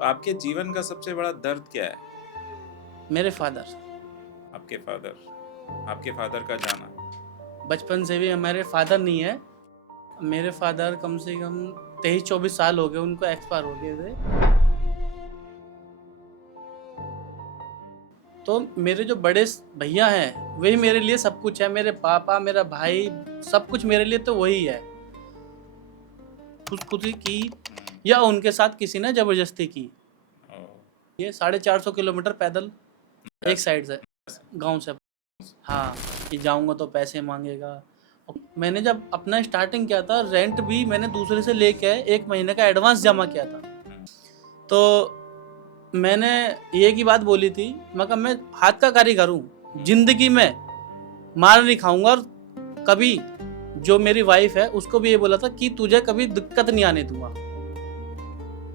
तो आपके जीवन का सबसे बड़ा दर्द क्या है? मेरे फादर। आपके फादर आपके फादर का जाना। बचपन से भी हमारे फादर नहीं है। मेरे फादर कम से कम 23-24 साल हो गए उनको एक्सपायर हो गए थे। तो मेरे जो बड़े भैया हैं वही मेरे लिए सब कुछ है। मेरे पापा, मेरा भाई, सब कुछ मेरे लिए तो वही है। खुदकुशी की या उनके साथ किसी ने जबरदस्ती की। ओह! ये 450 किलोमीटर पैदल एक ऐसे साइड से गांव से। हाँ, कि जाऊंगा तो पैसे मांगेगा। मैंने जब अपना स्टार्टिंग किया था, रेंट भी मैंने दूसरे से लेके 1 महीने का एडवांस जमा किया था। हुँ, तो मैंने ये की बात बोली थी, मैं कहा मैं हाथ का कारीगर हूँ, जिंदगी में मार नहीं खाऊंगा। और कभी जो मेरी वाइफ है उसको भी ये बोला था कि तुझे कभी दिक्कत नहीं आने दूंगा।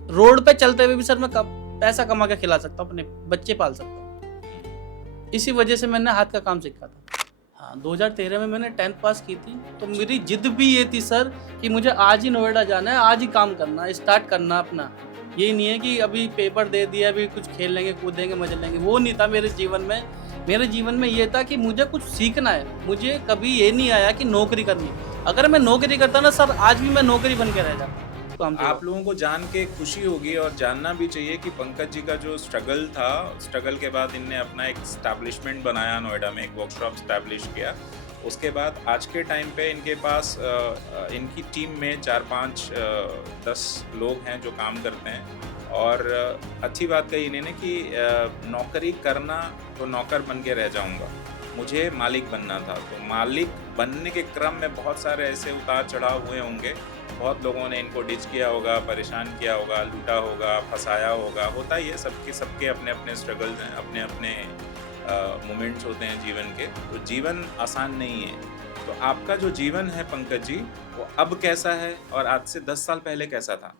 रोड पे चलते हुए भी सर मैं पैसा कमा के खिला सकता हूँ, अपने बच्चे पाल सकता हूँ। इसी वजह से मैंने हाथ का काम सीखा था। हाँ, 2013 में मैंने 10th पास की थी। तो मेरी जिद भी ये थी सर कि मुझे आज ही नोएडा जाना है, आज ही काम करना है, स्टार्ट करना अपना। ये नहीं है कि अभी पेपर दे दिया, अभी कुछ खेल लेंगे, कूदेंगे, मजे लेंगे, वो नहीं था मेरे जीवन में। मेरे जीवन में ये था कि मुझे कुछ सीखना है। मुझे कभी ये नहीं आया कि नौकरी करनी। अगर मैं नौकरी करता ना सर, आज भी मैं नौकरी बन के रह जाता काम से। आप लोगों को जान के खुशी होगी और जानना भी चाहिए कि पंकज जी का जो स्ट्रगल था, स्ट्रगल के बाद इनने अपना एक एस्टैब्लिशमेंट बनाया नोएडा में, एक वर्कशॉप एस्टैब्लिश किया। उसके बाद आज के टाइम पे इनके पास इनकी टीम में 4-5 10 लोग हैं जो काम करते हैं। और अच्छी बात कही इन्होंने कि नौकरी करना तो नौकर बन के रह जाऊँगा, मुझे मालिक बनना था। तो मालिक बनने के क्रम में बहुत सारे ऐसे उतार-चढ़ाव हुए होंगे। बहुत लोगों ने इनको डिच किया होगा, परेशान किया होगा, लूटा होगा, फँसाया होगा, होता ही है। सबके सबके अपने-अपने स्ट्रगल्स हैं, अपने-अपने मोमेंट्स होते हैं जीवन के। तो जीवन आसान नहीं है। तो आपका जो जीवन है पंकज जी, वो अब कैसा है और आज से 10 साल पहले कैसा था?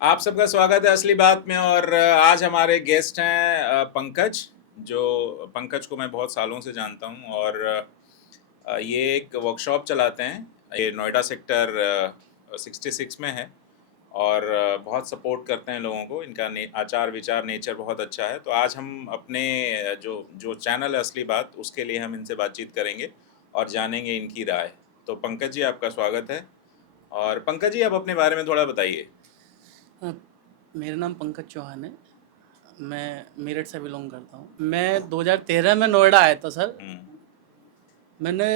आप सबका स्वागत है असली बात में। और आज हमारे गेस्ट हैं पंकज, जो पंकज को मैं बहुत सालों से जानता हूँ। और ये एक वर्कशॉप चलाते हैं। ये नोएडा सेक्टर 66 में है। और बहुत सपोर्ट करते हैं लोगों को। इनका आचार विचार नेचर बहुत अच्छा है। तो आज हम अपने जो जो चैनल है असली बात, उसके लिए हम इनसे बातचीत करेंगे और जानेंगे इनकी राय। तो पंकज जी, आपका स्वागत है। और पंकज जी, आप अपने बारे में थोड़ा बताइए। अ, मेरा नाम पंकज चौहान है। मैं मेरठ से बिलोंग करता हूँ। मैं 2013 में नोएडा आया था सर। हुँ, मैंने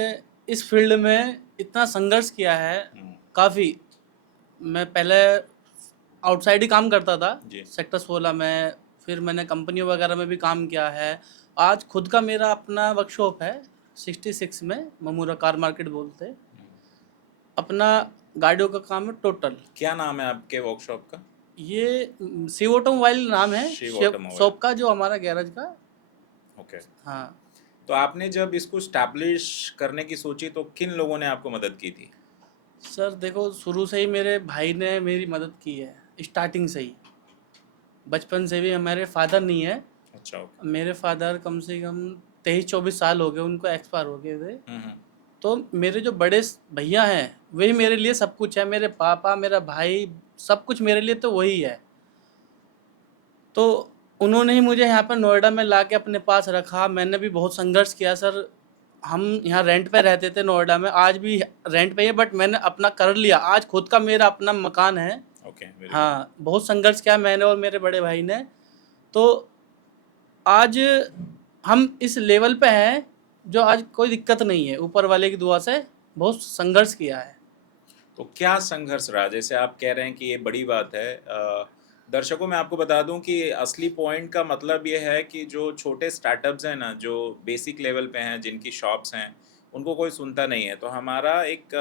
इस फील्ड में इतना संघर्ष किया है, हुँ, काफ़ी। मैं पहले आउटसाइड ही काम करता था, जी। सेक्टर 16 में। फिर मैंने कंपनियों वगैरह में भी काम किया है। आज खुद का मेरा अपना वर्कशॉप है 66 में, ममूरा कार मार्केट बोलते हैं। अपना गाड़ियों का काम है टोटल। क्या नाम है आपके वर्कशॉप का? ये शिव ऑटोमोबाइल नाम है शिव ऑटोमोबाइल। शॉप का, जो हमारा गैराज का। ओके। हाँ तो आपने जब इसको स्टैब्लिश करने की सोची तो किन लोगों ने आपको मदद की थी? सर, देखो शुरू से ही मेरे भाई ने मेरी मदद की है, स्टार्टिंग से ही। बचपन से भी हमारे फादर नहीं है। अच्छा, ओके। मेरे फादर कम से कम 23-24 साल हो गए उनको एक्सपायर हो गए थे। हुँ, हुँ। तो मेरे जो बड़े भैया हैं वही मेरे लिए सब कुछ है। मेरे पापा, मेरा भाई, सब कुछ मेरे लिए तो वही है। तो उन्होंने ही मुझे यहाँ पर नोएडा में ला के अपने पास रखा। मैंने भी बहुत संघर्ष किया सर। हम यहाँ रेंट पे रहते थे नोएडा में, आज भी रेंट पे ही है, बट मैंने अपना कर लिया। आज खुद का मेरा अपना मकान है। Okay, very good. हाँ, बहुत संघर्ष किया मैंने और मेरे बड़े भाई ने। तो आज हम इस लेवल पे हैं जो आज कोई दिक्कत नहीं है, ऊपर वाले की दुआ से बहुत संघर्ष किया है। तो क्या संघर्ष रहा? जैसे आप कह रहे हैं कि ये बड़ी बात है। दर्शकों, मैं आपको बता दूं कि असली पॉइंट का मतलब ये है कि जो छोटे स्टार्टअप्स हैं ना, जो बेसिक लेवल पे हैं, जिनकी शॉप्स हैं, उनको कोई सुनता नहीं है। तो हमारा एक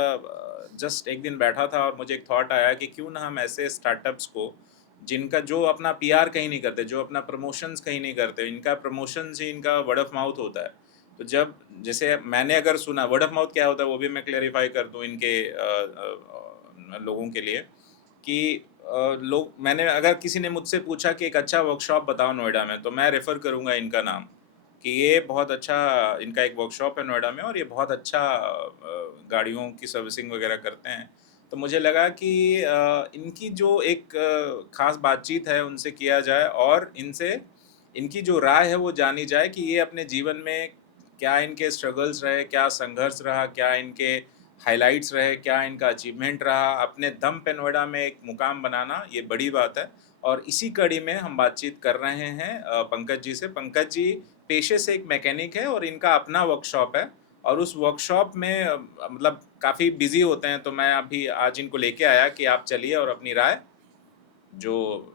जस्ट एक दिन बैठा था और मुझे एक थॉट आया कि क्यों ना हम ऐसे स्टार्टअप्स को, जिनका जो अपना पीआर कहीं नहीं करते, जो अपना प्रमोशंस कहीं नहीं करते, इनका प्रमोशंस ही इनका वर्ड ऑफ माउथ होता है। तो जब जैसे मैंने अगर सुना, वर्ड ऑफ माउथ क्या होता है वो भी मैं क्लेरिफाई कर दूं इनके लोगों के लिए कि लोग, मैंने अगर किसी ने मुझसे पूछा कि एक अच्छा वर्कशॉप बताओ नोएडा में, तो मैं रेफ़र करूंगा इनका नाम कि ये बहुत अच्छा, इनका एक वर्कशॉप है नोएडा में और ये बहुत अच्छा गाड़ियों की सर्विसिंग वगैरह करते हैं। तो मुझे लगा कि इनकी जो एक ख़ास बातचीत है उनसे किया जाए और इनसे इनकी जो राय है वो जानी जाए कि ये अपने जीवन में क्या इनके स्ट्रगल्स रहे, क्या संघर्ष रहा, क्या इनके हाइलाइट्स रहे, क्या इनका अचीवमेंट रहा। अपने दम पे नोएडा में एक मुकाम बनाना ये बड़ी बात है और इसी कड़ी में हम बातचीत कर रहे हैं पंकज जी से। पंकज जी पेशे से एक मैकेनिक है और इनका अपना वर्कशॉप है और उस वर्कशॉप में मतलब काफ़ी बिजी होते हैं, तो मैं अभी आज इनको लेके आया कि आप चलिए और अपनी राय जो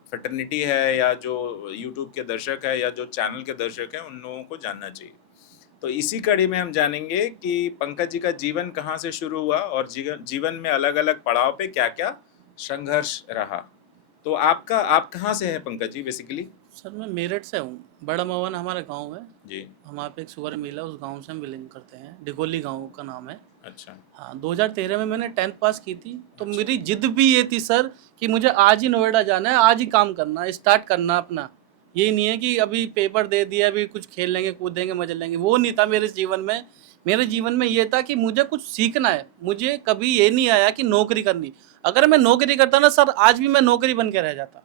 फ्रेटर्निटी है या जो यूट्यूब के दर्शक है या जो चैनल के दर्शक हैं उन लोगों को जानना चाहिए। तो इसी कड़ी में हम जानेंगे कि पंकज जी का जीवन कहाँ से शुरू हुआ और जीवन में अलग अलग पड़ाव पे क्या क्या संघर्ष रहा। तो आप कहाँ से हैं पंकज जी बेसिकली? सर मैं मेरठ से हूँ। बड़ा मवन हमारा गांव है। जी। हमारे पे एक शुगर मिल है, उस गांव से हम बिलोंग करते हैं। डिगोली गांव का नाम है। अच्छा। हाँ, 2013 में मैंने 10th पास की थी। तो अच्छा। मेरी जिद भी ये थी सर कि मुझे आज ही नोएडा जाना है, आज ही काम करना है, स्टार्ट करना अपना। ये नहीं है कि अभी पेपर दे दिया, अभी कुछ खेल लेंगे, कूदेंगे, मजे लेंगे, वो नहीं था मेरे जीवन में। मेरे जीवन में ये था कि मुझे कुछ सीखना है। मुझे कभी ये नहीं आया कि नौकरी करनी। अगर मैं नौकरी करता ना सर, आज भी मैं नौकरी बन के रह जाता।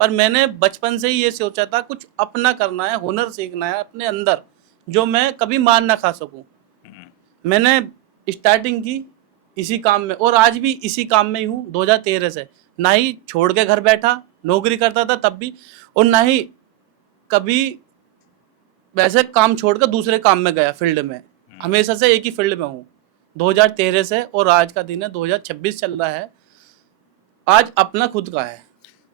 पर मैंने बचपन से ही ये सोचा था कुछ अपना करना है, हुनर सीखना है अपने अंदर, जो मैं कभी मार ना खा सकूं। मैंने स्टार्टिंग की इसी काम में और आज भी इसी काम में ही हूँ 2013 से। ना ही छोड़ के घर बैठा, नौकरी करता था तब भी, और ना ही कभी वैसे काम छोड़कर दूसरे काम में गया फील्ड में। हमेशा से एक ही फील्ड में हूँ 2013 से, और आज का दिन है 2026 चल रहा है। आज अपना खुद का है।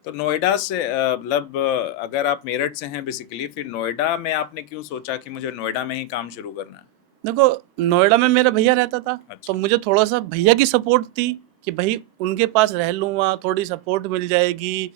तो नोएडा से मतलब अगर आप मेरठ से हैं बेसिकली, फिर नोएडा में आपने क्यों सोचा कि मुझे नोएडा में ही काम शुरू करना है? देखो, नोएडा में मेरा भैया रहता था। अच्छा। तो मुझे थोड़ा सा भैया की सपोर्ट थी कि भाई उनके पास रह लूँगा, थोड़ी सपोर्ट मिल जाएगी,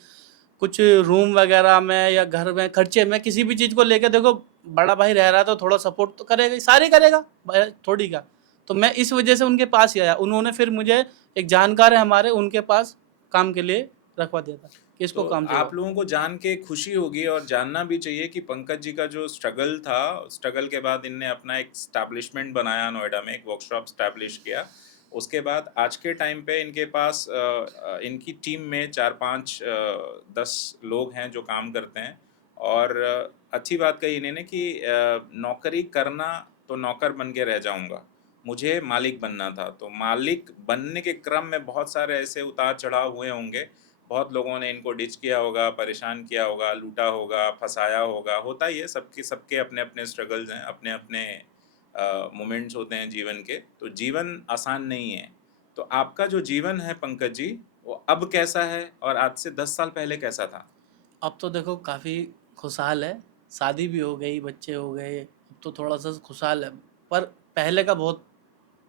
कुछ रूम वगैरह में या घर में खर्चे में किसी भी चीज़ को लेकर। देखो, बड़ा भाई रह रहा है तो थोड़ा सपोर्ट तो करेगा ही, सारे करेगा थोड़ी का। तो मैं इस वजह से उनके पास ही आया। उन्होंने फिर मुझे, एक जानकार है हमारे, उनके पास काम के लिए रखवा दिया था कि इसको तो काम से आप लोगों को जान के खुशी होगी और जानना भी चाहिए कि पंकज जी का जो स्ट्रगल था, स्ट्रगल के बाद इनने अपना एक स्टैब्लिशमेंट बनाया नोएडा में, एक वर्कशॉप स्टैब्लिश किया। उसके बाद आज के टाइम पे इनके पास इनकी टीम में 4-5 10 लोग हैं जो काम करते हैं। और अच्छी बात कही इन्होंने कि नौकरी करना तो नौकर बन के रह जाऊंगा, मुझे मालिक बनना था। तो मालिक बनने के क्रम में बहुत सारे ऐसे उतार चढ़ाव हुए होंगे, बहुत लोगों ने इनको डिच किया होगा, परेशान किया होगा, लूटा होगा, फंसाया होगा, होता ही है। सबके सबके अपने अपने स्ट्रगल्स हैं, अपने अपने मोमेंट्स होते हैं जीवन के। तो जीवन आसान नहीं है। तो आपका जो जीवन है पंकज जी, वो अब कैसा है और आज से 10 साल पहले कैसा था? अब तो देखो काफ़ी खुशहाल है। शादी भी हो गई, बच्चे हो गए, अब तो थोड़ा सा खुशहाल है। पर पहले का बहुत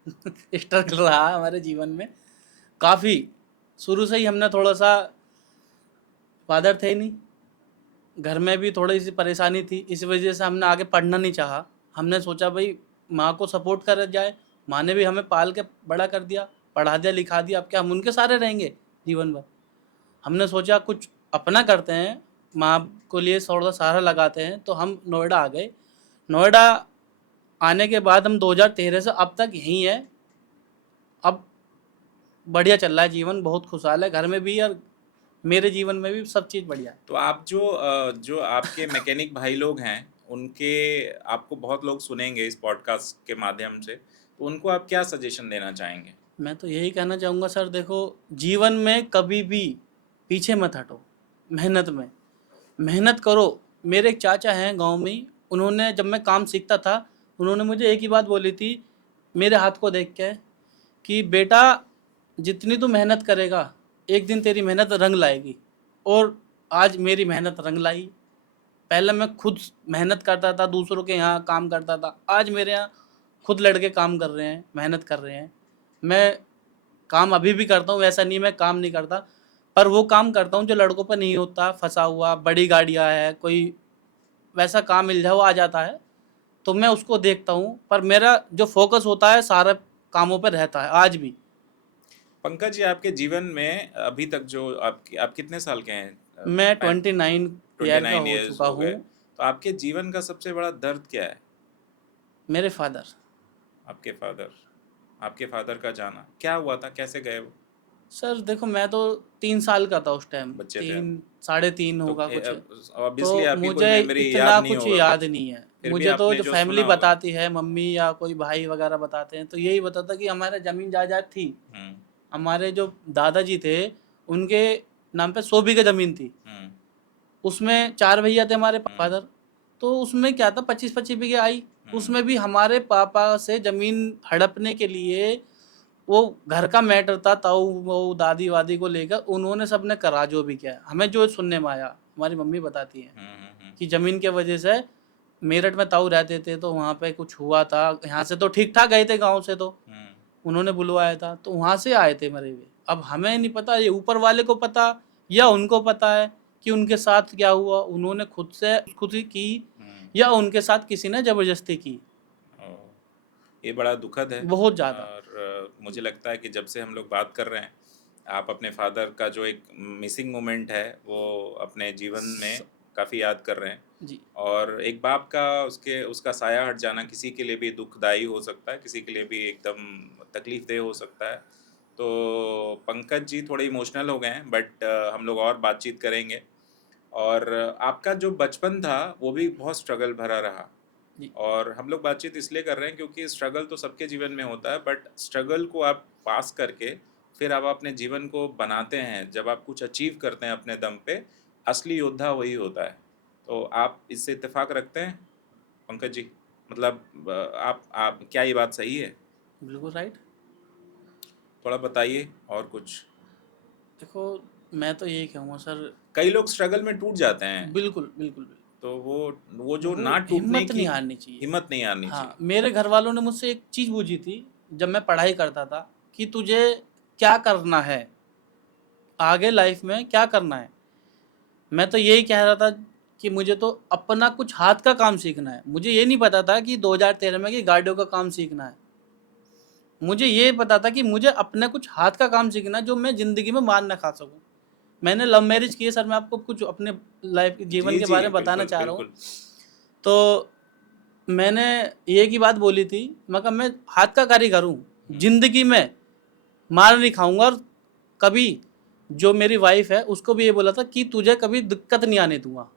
स्ट्रगल रहा है हमारे जीवन में काफ़ी। शुरू से ही हमने थोड़ा सा, फादर थे ही नहीं, घर में भी थोड़ी सी परेशानी थी, इस वजह से हमने आगे पढ़ना नहीं चाहा। हमने सोचा भाई माँ को सपोर्ट कर जाए। माँ ने भी हमें पाल के बड़ा कर दिया, पढ़ा दिया, लिखा दिया, अब क्या हम उनके सारे रहेंगे जीवन भर। हमने सोचा कुछ अपना करते हैं, माँ को लिए थोड़ा सहारा लगाते हैं। तो हम नोएडा आ गए। नोएडा आने के बाद हम 2013 से अब तक यहीं हैं। अब बढ़िया चल रहा है जीवन, बहुत खुशहाल है, घर में भी और मेरे जीवन में भी सब चीज़ बढ़िया है। तो आप जो आपके मैकेनिक भाई लोग हैं, उनके आपको बहुत लोग सुनेंगे इस पॉडकास्ट के माध्यम से, तो उनको आप क्या सजेशन देना चाहेंगे? मैं तो यही कहना चाहूँगा सर, देखो जीवन में कभी भी पीछे मत हटो, मेहनत में मेहनत करो। मेरे एक चाचा हैं गांव में ही, उन्होंने जब मैं काम सीखता था, उन्होंने मुझे एक ही बात बोली थी मेरे हाथ को देख के कि बेटा जितनी तू मेहनत करेगा एक दिन तेरी मेहनत रंग लाएगी। और आज मेरी मेहनत रंग लाई। पहले मैं खुद मेहनत करता था, दूसरों के यहाँ काम करता था, आज मेरे यहाँ खुद लड़के काम कर रहे हैं, मेहनत कर रहे हैं। मैं काम अभी भी करता हूँ, ऐसा नहीं मैं काम नहीं करता, पर वो काम करता हूँ जो लड़कों पर नहीं होता। फंसा हुआ, बड़ी गाड़ियाँ है, कोई वैसा काम मिल जाए वो आ जाता है तो मैं उसको देखता हूँ। पर मेरा जो फोकस होता है सारे कामों पर रहता है आज भी। पंकज जी, आपके जीवन में अभी तक जो आप कितने साल के हैं? मैं 29 ट्वेंटी ईयर का नाइन हो ईयर्स चुका हो हूँ। गए। तो आपके जीवन का सबसे बड़ा दर्द क्या है? मेरे फादर, आपके फादर का जाना क्या हुआ था, कैसे गए वो? सर देखो, मैं तो 3 साल का था उस टाइम, बच्चे थे आप? 3 साढ़े 3 तो होगा कुछ। ऑब्वियसली तो आपकी कोई मुझे मेमोरी याद इतना नहीं कुछ होगा याद कुछ, नहीं है। फिर भी मुझे तो आपने जो जो फैमिली सुना होगा। बताती है, मम्मी या कोई भाई वगैरह बताते हैं, तो यही बताता कि हमारे ज़मीन जायदाद थी। हम्म। हमारे जो दादाजी थे, उनके नाम पे 100 बीघा ज़मीन थी। हम्म। उसमें 4 भैया थे हमारे हम्म। फादर। तो उसमें क्या था, 25-25 बीघे आई। हम्म। उसमें भी हमारे पापा से ज़मीन हड़पने के लिए वो घर का मैटर था, ताऊ वो दादी वादी को लेकर उन्होंने सबने करा जो भी किया। हमें जो सुनने में आया, हमारी मम्मी बताती हैं कि ज़मीन के वजह से मेरठ में ताऊ रहते थे, तो वहाँ पे कुछ हुआ था। यहाँ से तो ठीक ठाक गए थे गांव से, तो हम्म। उन्होंने बुलवाया था, तो वहाँ से आए थे मरे हुए। अब हमें नहीं पता, ये ऊपर वाले को पता या उनको पता है कि उनके साथ क्या हुआ। उन्होंने खुद से खुद ही की हम्म। या उनके साथ किसी ने ज़बरदस्ती की। ओह, ये बड़ा दुखद है। बहुत ज़्यादा। और मुझे लगता है कि जब से हम लोग बात कर रहे हैं, आप अपने फादर का जो एक मिसिंग मोमेंट है वो अपने जीवन में काफ़ी याद कर रहे हैं। जी। और एक बाप का उसके उसका साया हट जाना किसी के लिए भी दुखदाई हो सकता है, किसी के लिए भी एकदम तकलीफ़देह हो सकता है। तो पंकज जी थोड़े इमोशनल हो गए हैं, बट हम लोग और बातचीत करेंगे। और आपका जो बचपन था वो भी बहुत स्ट्रगल भरा रहा। जी। और हम लोग बातचीत इसलिए कर रहे हैं क्योंकि स्ट्रगल तो सबके जीवन में होता है, बट स्ट्रगल को आप पास करके फिर आप अपने जीवन को बनाते हैं, जब आप कुछ अचीव करते हैं अपने दम पे, असली योद्धा वही होता है। तो आप इससे इत्तेफाक रखते हैं पंकज जी? मतलब आप क्या ये बात सही है? बिल्कुल राइट। थोड़ा बताइए और कुछ। देखो, मैं तो यही कहूँगा सर। कई लोग स्ट्रगल में टूट जाते हैं, बिल्कुल, बिल्कुल, बिल्कुल। तो वो जो वो ना टूटने हिम्मत की नहीं हारनी चाहिए। हिम्मत नहीं आनी हाँ, चाहिए। मेरे घर वालों ने मुझसे एक चीज़ पूछी थी, जब मैं पढ़ाई करता था, कि तुझे क्या करना है? आगे लाइफ में क्या करना है? मैं तो यही कह रहा था कि मुझे तो अपना कुछ हाथ का काम सीखना है। मुझे ये नहीं पता था कि 2013 में कि गाड़ियों का काम सीखना है। मुझे ये पता था कि मुझे अपने कुछ हाथ का काम सीखना है, जो मैं ज़िंदगी में मार ना खा सकूँ। मैंने लव मैरिज की है सर। मैं आपको कुछ अपने लाइफ जीवन जी, के जी, बारे में बताना बिल्कुल, चाह रहा हूँ। बिल्कुल। तो मैंने एक ही बात बोली थी, मैं कहा मैं हाथ का कारीगर हूँ, हुँ, ज़िंदगी में मार नहीं खाऊँगा। और कभी जो मेरी वाइफ़ है उसको भी ये बोला था कि तुझे कभी दिक्कत नहीं आने दूँगा।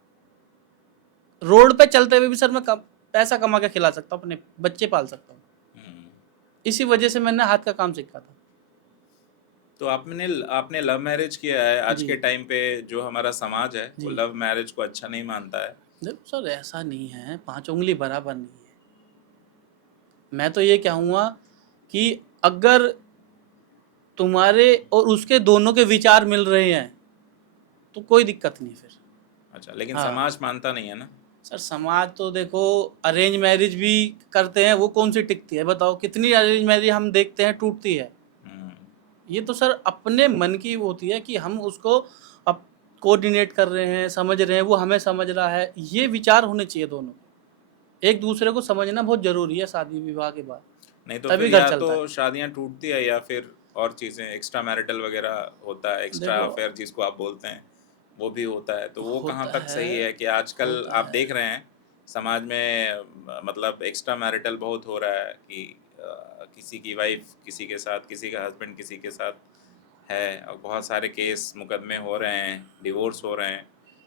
रोड पे चलते हुए भी सर मैं पैसा कमा के खिला सकता हूँ, अपने बच्चे पाल सकता हूँ। हुँ। इसी वजह से मैंने हाथ का काम सीखा था। तो आपने लव मैरिज किया है। आज जी। के टाइम पे जो हमारा समाज है, वो जी। लव मैरिज को अच्छा नहीं मानता है। देखो सर, ऐसा नहीं है, 5 उँगली बराबर नहीं है। मैं तो ये कहूँगा कि अगर तुम्हारे और उसके दोनों के विचार मिल रहे हैं, तो कोई दिक्कत नहीं फिर। अच्छा, लेकिन हाँ। समाज मानता नहीं है ना? सर समाज तो देखो, अरेंज मैरिज भी करते हैं, वो कौन सी टिकती है बताओ? कितनी अरेंज मैरिज हम देखते हैं टूटती है। हुँ, ये तो सर अपने मन की होती है कि हम उसको अब कोऑर्डिनेट कर रहे हैं, समझ रहे हैं, वो हमें समझ रहा है। ये विचार होने चाहिए दोनों। एक दूसरे को समझना बहुत ज़रूरी है शादी विवाह के बाद, नहीं तो फिर तभी घर या तो चलता है। शादियाँ टूटती है या फिर और चीज़ें एक्स्ट्रा मैरिटल वगैरह होता है, एक्स्ट्रा देखो, अफेयर जिसको आप बोलते हैं, वो भी होता है। तो वो कहाँ होता तक है, सही है कि आजकल होता आप है। देख रहे हैं समाज में मतलब एक्स्ट्रा मैरिटल बहुत हो रहा है कि किसी की वाइफ़ किसी के साथ, किसी का हस्बैंड किसी के साथ है, और बहुत सारे केस मुकदमे हो रहे हैं, डिवोर्स हो रहे हैं।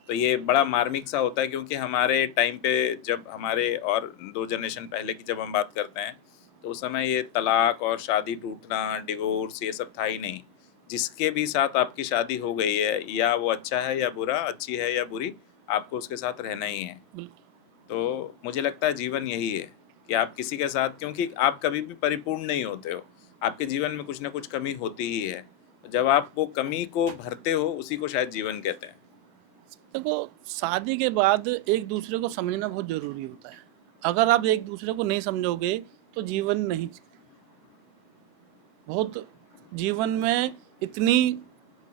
तो ये बड़ा मार्मिक सा होता है क्योंकि हमारे टाइम पे जब हमारे और 2 जनरेशन पहले की जब हम बात करते हैं, तो उस समय ये तलाक और शादी टूटना, डिवोर्स ये सब था ही नहीं। जिसके भी साथ आपकी शादी हो गई है, या वो अच्छा है या बुरा, अच्छी है या बुरी, आपको उसके साथ रहना ही है। बिल्कुल। तो मुझे लगता है जीवन यही है कि आप किसी के साथ, क्योंकि आप कभी भी परिपूर्ण नहीं होते हो। आपके जीवन में कुछ न कुछ कमी होती ही है। जब आप वो कमी को भरते हो, उसी को शायद जीवन कहते हैं। देखो, शादी के बाद एक दूसरे को समझना बहुत ज़रूरी होता है। अगर आप एक दूसरे को नहीं समझोगे, तो जीवन नहीं। बहुत जीवन में इतनी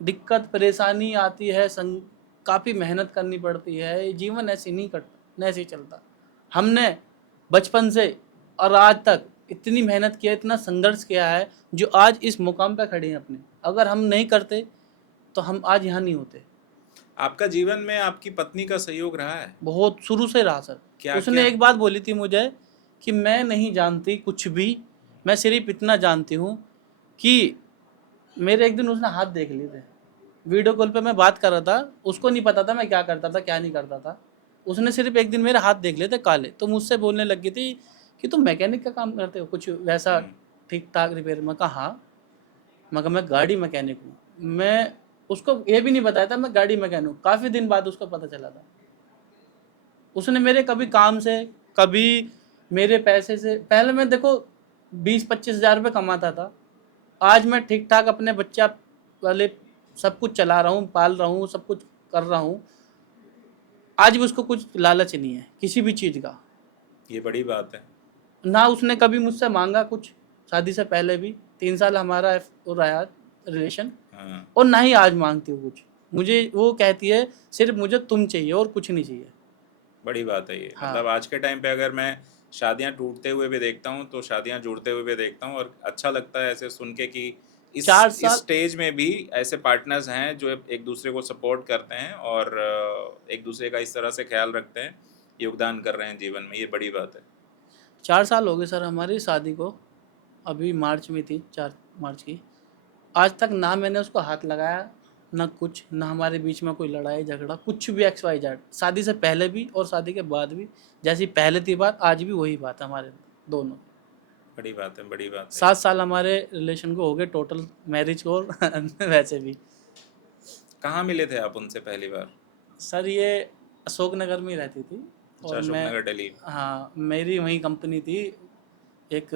दिक्कत परेशानी आती है, काफ़ी मेहनत करनी पड़ती है। ये जीवन ऐसे नहीं कटता, ऐसे ही चलता। हमने बचपन से और आज तक इतनी मेहनत किया, इतना संघर्ष किया है, जो आज इस मुकाम पे खड़े हैं अपने। अगर हम नहीं करते, तो हम आज यहाँ नहीं होते। आपका जीवन में आपकी पत्नी का सहयोग रहा है? बहुत शुरू से रहा सर। उसने क्या-क्या? एक बात बोली थी मुझे कि मैं नहीं जानती कुछ भी, मैं सिर्फ इतना जानती हूँ कि मेरे एक दिन उसने हाथ देख लिए थे, वीडियो कॉल पे मैं बात कर रहा था, उसको नहीं पता था मैं क्या करता था क्या नहीं करता था। उसने सिर्फ एक दिन मेरे हाथ देख लिए थे काले, तो मुझसे बोलने लग गई थी कि तुम मैकेनिक का काम करते हो, कुछ वैसा हम्म, ठीक ठाक रिपेयर। मैं कहा हाँ, मैं कहा मैं गाड़ी मैकेनिक हूँ। मैं उसको ये भी नहीं बताया था मैं गाड़ी मैकेनिक हूँ, काफ़ी दिन बाद उसको पता चला था। उसने मेरे कभी काम से, कभी मेरे पैसे से, पहले मैं देखो 20-25 हज़ार रुपये कमाता था, आज मैं ठीक ठाक अपने बच्चा वाले सब कुछ चला रहा हूँ, पाल रहा हूँ, सब कुछ कर रहा हूँ। आज भी उसको कुछ लालच नहीं है किसी भी चीज़ का। ये बड़ी बात है। ना उसने कभी मुझसे मांगा कुछ, शादी से पहले भी 3 साल हमारा वो रहा रिलेशन, हाँ, और ना ही आज मांगती हो कुछ। मुझे वो कहती है सिर्फ मुझे तुम चाहिए और कुछ नहीं चाहिए। बड़ी बात है ये। मतलब हाँ, आज के टाइम पे अगर मैं शादियां टूटते हुए भी देखता हूँ तो शादियां जुड़ते हुए भी देखता हूँ, और अच्छा लगता है ऐसे सुन के कि इस चार इस साल स्टेज में भी ऐसे पार्टनर्स हैं जो एक दूसरे को सपोर्ट करते हैं और एक दूसरे का इस तरह से ख्याल रखते हैं, योगदान कर रहे हैं जीवन में। ये बड़ी बात है। 4 साल हो गए सर हमारी शादी को, अभी मार्च में थी 4 मार्च की। आज तक ना मैंने उसको हाथ लगाया, ना कुछ, ना हमारे बीच में कोई लड़ाई झगड़ा, कुछ भी एक्स वाई जेड। शादी से पहले भी और शादी के बाद भी जैसी पहले थी बात, आज भी वही बात है हमारे दोनों। बड़ी बात है, बड़ी बात है ये। 7 साल हमारे रिलेशन को हो गए टोटल, मैरिज को और वैसे भी। कहाँ मिले थे आप उनसे पहली बार? सर ये अशोक नगर में ही रहती थी, अच्छा, और मैं, अशोकनगर, दिल्ली। हाँ मेरी वहीं कंपनी थी एक,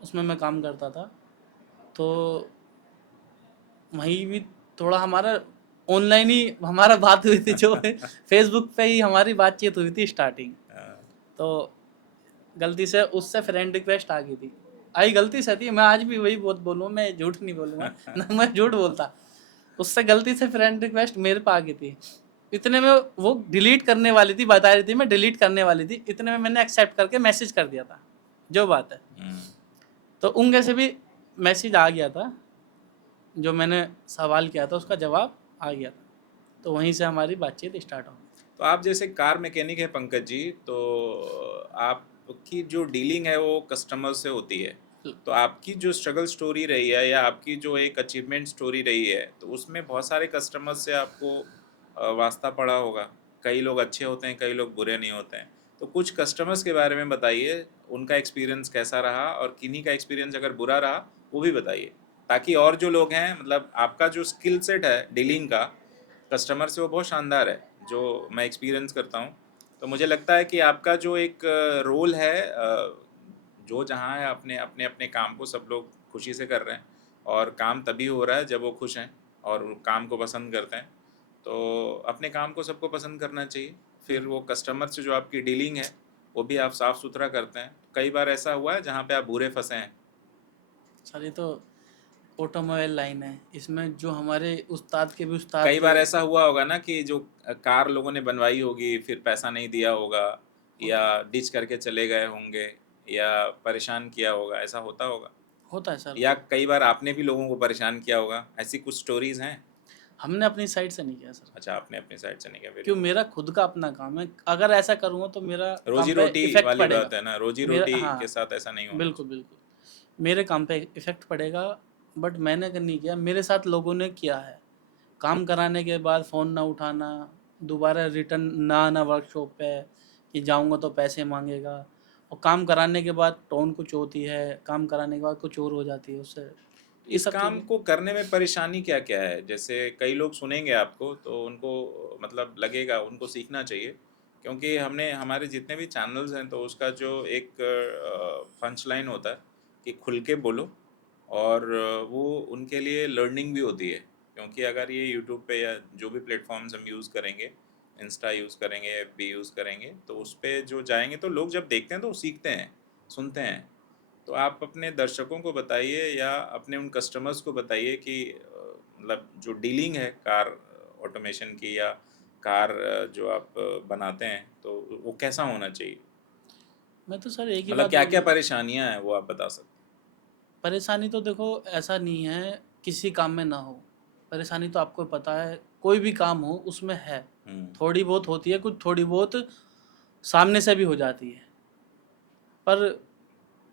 उसमें मैं काम करता था। तो वहीं भी थोड़ा हमारा ऑनलाइन ही हमारा बात हुई थी, जो फेसबुक पे ही हमारी बातचीत हुई थी स्टार्टिंग। हाँ, तो गलती से उससे फ्रेंड रिक्वेस्ट आ गई थी, आई गलती से थी, मैं आज भी वही बहुत बोलूँ, मैं झूठ नहीं बोलूँगा ना, मैं झूठ बोलता। उससे गलती से फ्रेंड रिक्वेस्ट मेरे पे आ गई थी, इतने में वो डिलीट करने वाली थी, बता रही थी मैं डिलीट करने वाली थी, इतने में मैंने एक्सेप्ट करके मैसेज कर दिया था, जो बात है। हम्म। तो उनके से भी मैसेज आ गया था, जो मैंने सवाल किया था उसका जवाब आ गया था, तो वहीं से हमारी बातचीत स्टार्ट हो गई। तो आप जैसे कार मैकेनिक है पंकज जी, तो आपकी जो डीलिंग है वो कस्टमर से होती है। तो आपकी जो स्ट्रगल स्टोरी रही है या आपकी जो एक अचीवमेंट स्टोरी रही है, तो उसमें बहुत सारे कस्टमर्स से आपको वास्ता पड़ा होगा। कई लोग अच्छे होते हैं, कई लोग बुरे नहीं होते हैं। तो कुछ कस्टमर्स के बारे में बताइए, उनका एक्सपीरियंस कैसा रहा, और किन्हीं का एक्सपीरियंस अगर बुरा रहा वो भी बताइए, ताकि और जो लोग हैं, मतलब आपका जो स्किल सेट है डीलिंग का कस्टमर से वो बहुत शानदार है, जो मैं एक्सपीरियंस करता हूँ। तो मुझे लगता है कि आपका जो एक रोल है, जो जहाँ है, अपने अपने अपने काम को सब लोग खुशी से कर रहे हैं, और काम तभी हो रहा है जब वो खुश हैं और वो काम को पसंद करते हैं। तो अपने काम को सबको पसंद करना चाहिए। फिर वो कस्टमर से जो आपकी डीलिंग है वो भी आप साफ़ सुथरा करते हैं। कई बार ऐसा हुआ है जहाँ पे आप बुरे फंसे हैं? सर ये तो ऑटोमोबाइल लाइन है, इसमें जो हमारे उस्ताद के भी उस्ताद कई थे। बार ऐसा हुआ होगा ना कि जो कार लोगों ने बनवाई होगी, फिर पैसा नहीं दिया होगा, या डिच करके चले गए होंगे, या परेशान किया होगा, ऐसा होता होगा। होता है सर। या कई बार आपने भी लोगों को परेशान किया होगा, ऐसी कुछ स्टोरीज हैं? हमने अपनी साइड से नहीं किया सर, अच्छा, आपने अपनी साइड से नहीं किया, वेरी क्यों, गुड। मेरा खुद का अपना काम है, अगर ऐसा करूँगा तो मेरा रोजी काम पे रोटी इफेक्ट वाली पड़ेगा। बात है ना, रोजी मेरा, रोटी के हाँ साथ ऐसा नहीं होना बिल्कुल चाहिए। बिल्कुल, मेरे काम पे इफेक्ट पड़ेगा। बट मैंने नहीं किया, मेरे साथ लोगों ने किया है। काम कराने के बाद फ़ोन ना उठाना, दोबारा रिटर्न ना आना वर्कशॉप पे, कि जाऊंगा तो पैसे मांगेगा, और काम कराने के बाद टोन कुछ होती है, काम कराने के बाद कुछ और हो जाती है उससे, ये इस सब काम चीज़ें। को करने में परेशानी क्या क्या है? जैसे कई लोग सुनेंगे आपको तो उनको मतलब लगेगा उनको सीखना चाहिए, क्योंकि हमने हमारे जितने भी चैनल्स हैं तो उसका जो एक पंच लाइन होता है कि खुल के बोलो, और वो उनके लिए लर्निंग भी होती है। क्योंकि अगर ये यूट्यूब पे या जो भी प्लेटफॉर्म्स हम यूज़ करेंगे, इंस्टा यूज़ करेंगे, एफबी यूज़ करेंगे, तो उस पे जो जाएंगे तो लोग जब देखते हैं तो वो सीखते हैं, सुनते हैं। तो आप अपने दर्शकों को बताइए या अपने उन कस्टमर्स को बताइए कि मतलब जो डीलिंग है कार ऑटोमेशन की, या कार जो आप बनाते हैं, तो वो कैसा होना चाहिए? मैं तो सर एक ही मतलब बात क्या क्या बोलूँ, परेशानियां हैं वो आप बता सकते परेशानी तो देखो ऐसा नहीं है किसी काम में ना हो, परेशानी तो आपको पता है कोई भी काम हो उसमें है, हैं? थोड़ी बहुत होती है, कुछ थोड़ी बहुत सामने से भी हो जाती है, पर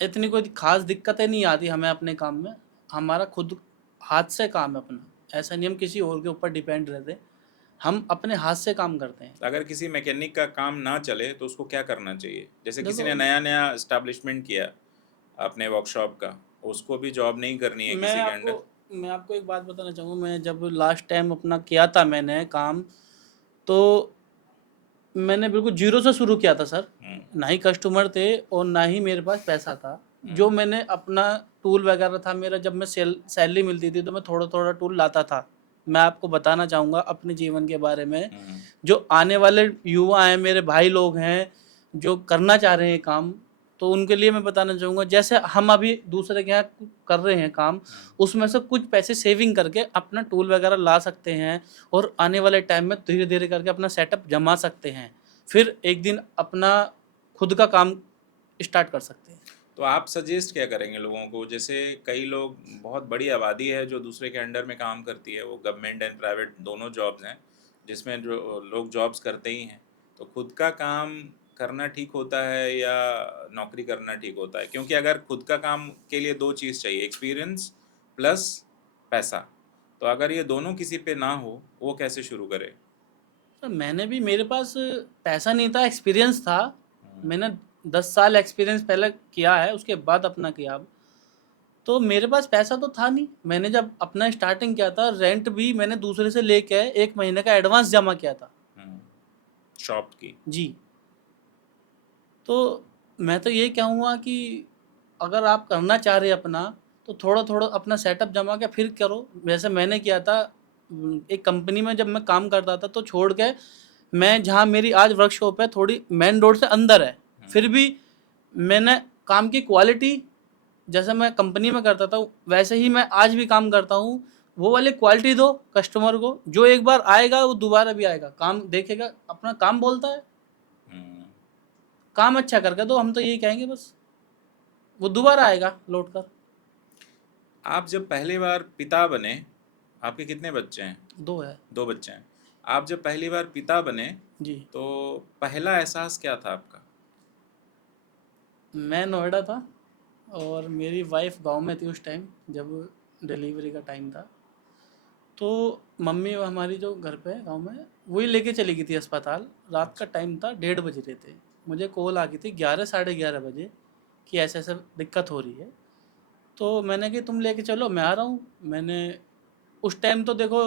इतनी कोई खास दिक्कतें नहीं आती हमें अपने काम में। हमारा खुद हाथ से काम है अपना, ऐसा नहीं हम किसी और के ऊपर डिपेंड रहते, हम अपने हाथ से काम करते हैं। अगर किसी मैकेनिक का काम ना चले तो उसको क्या करना चाहिए? जैसे किसी देखो ने नया नया इस्टेब्लिशमेंट किया अपने वर्कशॉप का, उसको भी जॉब नहीं करनी है मैं किसी के आपको अंडर। मैं आपको एक बात बताना चाहूँगा, मैं जब लास्ट टाइम अपना किया था मैंने काम, तो मैंने बिल्कुल जीरो से शुरू किया था सर। हम्म, ना ही कस्टमर थे और ना ही मेरे पास पैसा था। जो हम्म, मैंने अपना टूल वगैरह था मेरा, जब मैं सैलरी मिलती थी तो मैं थोड़ा थोड़ा टूल लाता था। मैं आपको बताना चाहूँगा अपने जीवन के बारे में, हम्म, जो आने वाले युवा हैं, मेरे भाई लोग हैं जो करना चाह रहे हैं काम, तो उनके लिए मैं बताना चाहूँगा, जैसे हम अभी दूसरे के यहाँ कर रहे हैं काम, उसमें से कुछ पैसे सेविंग करके अपना टूल वगैरह ला सकते हैं और आने वाले टाइम में धीरे धीरे करके अपना सेटअप जमा सकते हैं, फिर एक दिन अपना खुद का काम स्टार्ट कर सकते हैं। तो आप सजेस्ट क्या करेंगे लोगों को? जैसे कई लोग, बहुत बड़ी आबादी है जो दूसरे के अंडर में काम करती है, वो गवर्नमेंट एंड प्राइवेट दोनों जॉब्स हैं, जिसमें जो लोग जॉब्स करते ही हैं। तो खुद का काम करना ठीक होता है या नौकरी करना ठीक होता है? क्योंकि अगर खुद का काम के लिए दो चीज़ चाहिए, एक्सपीरियंस प्लस पैसा। तो अगर ये दोनों किसी पे ना हो, वो कैसे शुरू करे? तो मैंने भी, मेरे पास पैसा नहीं था, एक्सपीरियंस था। हम्म, मैंने 10 साल एक्सपीरियंस पहले किया है, उसके बाद अपना किया अब। तो मेरे पास पैसा तो था नहीं, मैंने जब अपना स्टार्टिंग किया था, रेंट भी मैंने दूसरे से लेके 1 महीने का एडवांस जमा किया था। हम्म, शॉप की। जी। तो मैं तो ये कहूँगा कि अगर आप करना चाह रहे हैं अपना, तो थोड़ा थोड़ा अपना सेटअप जमा के फिर करो, वैसे मैंने किया था। एक कंपनी में जब मैं काम करता था तो छोड़ के, मैं जहाँ मेरी आज वर्कशॉप है थोड़ी मेन रोड से अंदर है, फिर भी मैंने काम की क्वालिटी, जैसे मैं कंपनी में करता था वैसे ही मैं आज भी काम करता हूँ। वो वाली क्वालिटी दो कस्टमर को, जो एक बार आएगा वो दोबारा भी आएगा, काम देखेगा, अपना काम बोलता है। हम्म। काम अच्छा करके दो, हम तो यही कहेंगे बस, वो दोबारा आएगा लौट कर। आप जब पहली बार पिता बने, आपके कितने बच्चे हैं? 2 है। दो बच्चे हैं। आप जब पहली बार पिता बने, जी। तो पहला एहसास क्या था आपका? मैं नोएडा था और मेरी वाइफ गांव में थी उस टाइम, जब डिलीवरी का टाइम था। तो मम्मी हमारी जो घर पे है गांव में, वही लेके चली गई थी अस्पताल। रात का अच्छा। टाइम था, 1:30 बज रहे थे। मुझे कॉल आ गई थी 11 साढ़े 11 बजे कि ऐसे ऐसे दिक्कत हो रही है। तो मैंने कहा तुम लेके चलो, मैं आ रहा हूँ। मैंने उस टाइम तो देखो,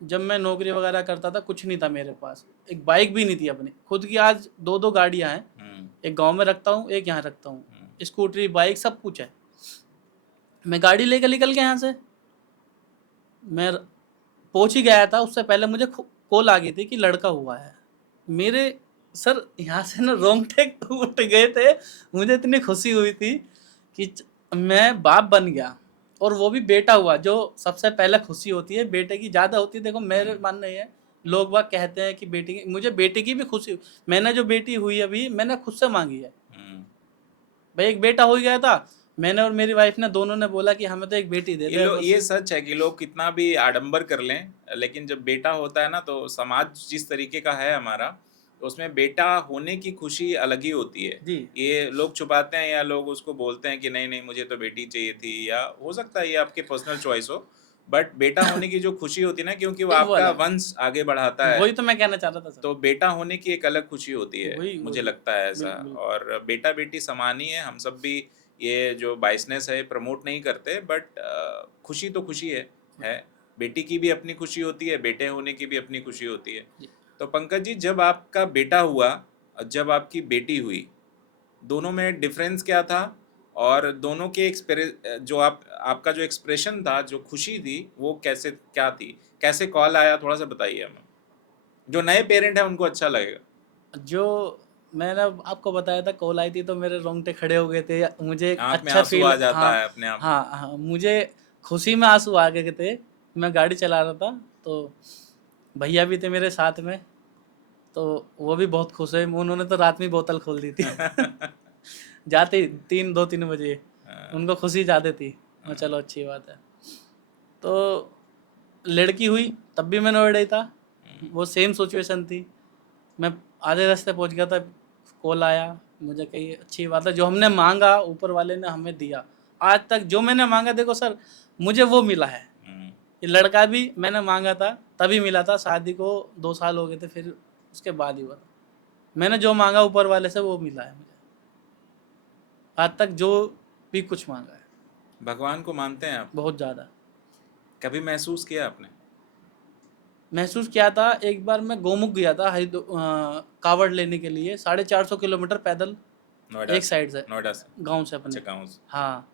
जब मैं नौकरी वगैरह करता था कुछ नहीं था मेरे पास, एक बाइक भी नहीं थी अपनी खुद की। आज दो दो गाड़ियाँ हैं, हम्म, एक गांव में रखता हूँ, एक यहाँ रखता हूँ, हम्म, स्कूटरी बाइक सब कुछ है। मैं गाड़ी लेकर निकल गया यहाँ से, मैं पहुंच ही गया था, उससे पहले मुझे कॉल आ गई थी कि लड़का हुआ है। मेरे सर यहाँ से ना रोंगटे टूट गए थे, मुझे इतनी खुशी हुई थी कि मैं बाप बन गया, और वो भी बेटा हुआ, जो सबसे पहले खुशी होती है बेटे की ज़्यादा होती है। देखो मेरे हम्म, मानना ये है, लोग बाग कहते हैं कि बेटी की, मुझे बेटी की भी खुशी। मैंने जो बेटी हुई अभी मैंने खुद से मांगी है। हम्म। भाई एक बेटा हो ही गया था, मैंने और मेरी वाइफ ने दोनों ने बोला कि हमें तो एक बेटी दे दे बस। ये सच है कि लोग कितना भी आडंबर कर लें, लेकिन जब बेटा होता है ना, तो समाज जिस तरीके का है हमारा, तो उसमें बेटा होने की खुशी अलग ही होती है। जी। ये लोग छुपाते हैं या लोग उसको बोलते हैं कि नहीं नहीं मुझे तो बेटी चाहिए थी, या हो सकता है ये आपके पर्सनल चॉइस हो, बट बेटा होने की जो खुशी होती है ना, क्योंकि वो एक वो आपका अलग है, वंश आगे बढ़ाता है, वही तो मैं कहना चाह रहा था सर। तो बेटा होने की एक अलग खुशी होती है, वही मुझे वही लगता है ऐसा। बिल्कुल। और बेटा बेटी समान ही है, हम सब भी ये जो बाइसनेस है प्रमोट नहीं करते, बट खुशी तो खुशी है। बेटी की भी अपनी खुशी होती है, बेटे होने की भी अपनी खुशी होती है। जी। तो पंकज जी, जब आपका बेटा हुआ और जब आपकी बेटी हुई, दोनों में डिफरेंस क्या था? और दोनों के जो आपका जो एक्सप्रेशन था, जो खुशी थी, वो कैसे क्या थी? कैसे कॉल आया, थोड़ा सा बताइए हमें। जो नए पेरेंट हैं उनको अच्छा लगेगा। जो मैंने आपको बताया था, कॉल आई थी तो मेरे रोंगटे खड़े हो गए थे, मुझे एक आँख में अच्छा आँसू फील, आ जाता हाँ है अपने आप। हाँ हाँ, मुझे खुशी में आंसू आ गए थे। मैं गाड़ी चला रहा था तो भैया भी थे मेरे साथ में, तो वो भी बहुत खुश है, उन्होंने तो रात में बोतल खोल दी थी जाते ही 2-3 बजे, हाँ, उनको खुशी ज़्यादा थी। मैं हाँ, चलो अच्छी बात है। तो लड़की हुई तब भी मैं नोएडा ही था, वो सेम सिचुएशन थी। मैं आधे रास्ते पहुंच गया था, कॉल आया, मुझे कही अच्छी बात है, जो हमने मांगा ऊपर वाले ने हमें दिया। आज तक जो मैंने मांगा, देखो सर, मुझे वो मिला है। ये लड़का भी मैंने मांगा था तभी मिला था, शादी को 2 साल हो गए थे, फिर उसके बाद ही हुआ था। मैंने जो मांगा ऊपर वाले से वो मिला है मुझे, आज तक जो भी कुछ मांगा है। भगवान को मानते हैं आप? बहुत ज़्यादा कभी महसूस किया आपने? महसूस किया था। एक बार मैं गोमुख गया था कावड़ लेने के लिए, 450 किलोमीटर पैदल, नोएडा एक से? साइड से, नोएडा से? गांव से अच्छा, अपने। गाँव से। हाँ,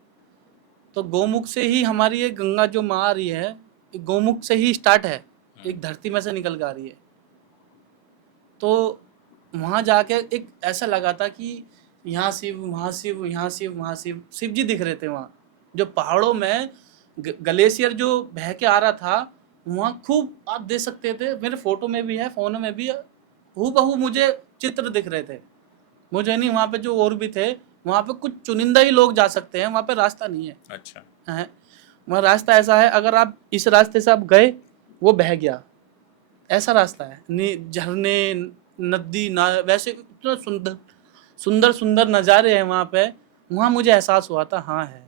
तो गोमुख से ही हमारी ये गंगा जो माँ आ रही है, ये गोमुख से ही स्टार्ट है, एक धरती में से निकल के आ रही है। तो वहाँ जाके एक ऐसा लगा था कि यहाँ शिव, वहाँ शिव, यहाँ शिव, वहाँ शिव, शिव जी दिख रहे थे वहाँ। जो पहाड़ों में ग्लेशियर जो बह के आ रहा था, वहाँ खूब आप देख सकते थे, मेरे फोटो में भी है, फोन में भी, हूबहू मुझे चित्र दिख रहे थे। मुझे नहीं, वहाँ पे जो और भी थे, वहाँ पे कुछ चुनिंदा ही लोग जा सकते हैं, वहाँ पे रास्ता नहीं है। अच्छा। है वहाँ रास्ता ऐसा है, अगर आप इस रास्ते से आप गए, वो बह गया, ऐसा रास्ता है। झरने, नदी, ना, वैसे इतना सुंदर सुंदर सुंदर नज़ारे हैं वहाँ पे। वहाँ मुझे एहसास हुआ था, हाँ है,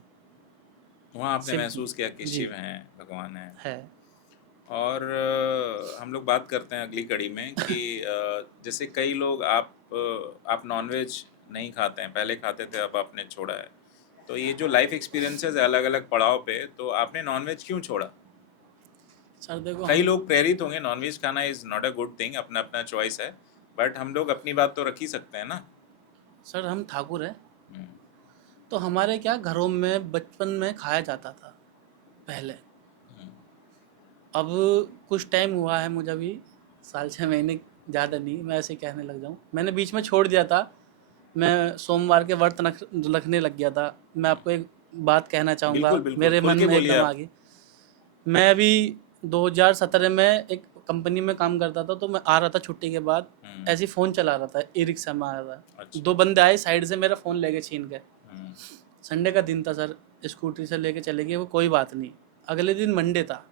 वहाँ आपने शिव जी। महसूस किया कि जी शिव हैं, भगवान हैं। है। और हम लोग बात करते हैं अगली कड़ी में कि जैसे कई लोग आप नॉनवेज नहीं खाते हैं, पहले खाते थे, अब आपने छोड़ा है। तो ये जो लाइफ एक्सपीरियंसेस है अलग अलग पड़ाव पे, तो आपने नॉनवेज क्यों छोड़ा? सर देखो, कई हम, लोग प्रेरित होंगे, नॉनवेज खाना is not a good thing, अपना अपना चॉइस है, बट हम लोग अपनी बात तो रख ही सकते हैं ना। सर हम ठाकुर हैं, हम्म, तो हमारे क्या घरों में बचपन में खाया जाता था पहले। हम्म, अब कुछ टाइम हुआ है मुझे, अभी साल 6 महीने, ज़्यादा नहीं, मैं ऐसे कहने लग जाऊँ, मैंने बीच में छोड़ दिया था। मैं सोमवार के व्रत रखने लग गया था। मैं आपको एक बात कहना चाहूँगा, बिल्कुल बिल्कुल, मेरे खुल मन के में बोलिए एकदम आ आप। गई। मैं अभी 2017 में एक कंपनी में काम करता था, तो मैं आ रहा था छुट्टी के बाद, हम्म, ऐसे ही फ़ोन चला रहा था, ई रिक्शा में आ रहा था। अच्छा। 2 बंदे आए साइड से, मेरा फ़ोन लेके छीन गए। हम्म, संडे का दिन था सर, स्कूटी से लेके चले गए, वो कोई बात नहीं। अगले दिन मंडे था,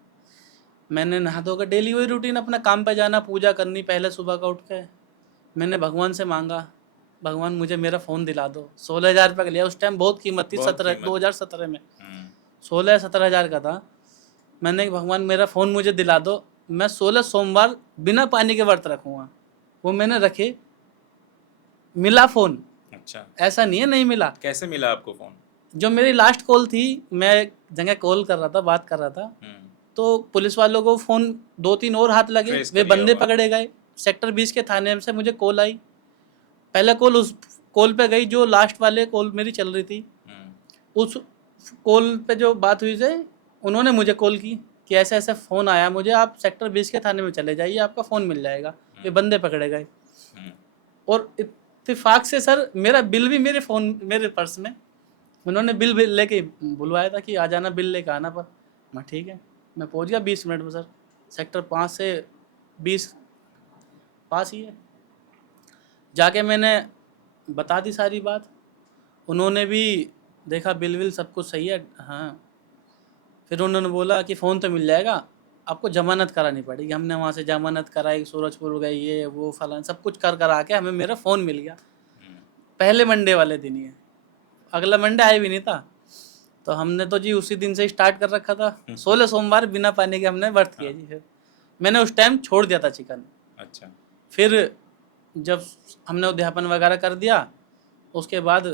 मैंने नहा धोकर डेली वही रूटीन, अपना काम पे जाना, पूजा करनी पहले सुबह का उठ के। मैंने भगवान से मांगा, भगवान मुझे मेरा फ़ोन दिला दो। 16,000 रुपये का लिया, उस टाइम बहुत कीमत थी, बहुत 17 कीमत। 2017 में हम्म, 16-17 हज़ार का था। मैंने कि भगवान मेरा फ़ोन मुझे दिला दो, मैं 16 सोमवार बिना पानी के व्रत रखूँगा। वो मैंने रखे, मिला फ़ोन, अच्छा। ऐसा नहीं है नहीं मिला। कैसे मिला आपको फ़ोन? जो मेरी लास्ट कॉल थी, मैं एक जगह कॉल कर रहा था, बात कर रहा था, तो पुलिस वालों को फ़ोन 2-3 और हाथ लगे, ट्रेस वे कर लिया बंदे होगा। पकड़े गए। सेक्टर 20 के थाने से मुझे कॉल आई। पहले कॉल उस कॉल पे गई जो लास्ट वाले कॉल मेरी चल रही थी। उस कॉल पे जो बात हुई से, उन्होंने मुझे कॉल की कि ऐसा ऐसा फ़ोन आया मुझे, आप सेक्टर 20 के थाने में चले जाइए, आपका फ़ोन मिल जाएगा। ये बंदे पकड़े गए। और इत्तेफाक से सर, मेरा बिल भी मेरे फ़ोन, मेरे पर्स में, उन्होंने बिल लेके बुलवाया था कि आ जाना, बिल लेके आना। पर मैं ठीक है, मैं पहुंच गया 20 मिनट में सर। सेक्टर 5 से 20 पास ही है। जाके मैंने बता दी सारी बात, उन्होंने भी देखा बिल विल सब कुछ सही है, हाँ। फिर उन्होंने बोला कि फ़ोन तो मिल जाएगा, आपको ज़मानत करानी पड़ेगी। हमने वहाँ से ज़मानत कराई, सूरजपुर गई, ये वो फलान सब कुछ कर करा के हमें मेरा फ़ोन मिल गया, पहले मंडे वाले दिन ही है। अगला मंडे आया भी नहीं था। तो हमने तो जी उसी दिन से स्टार्ट कर रखा था, 16 सोमवार बिना पानी के हमने व्रत किया जी। फिर मैंने उस टाइम छोड़ दिया था चिकन। अच्छा। फिर जब हमने उद्यापन वगैरह कर दिया, उसके बाद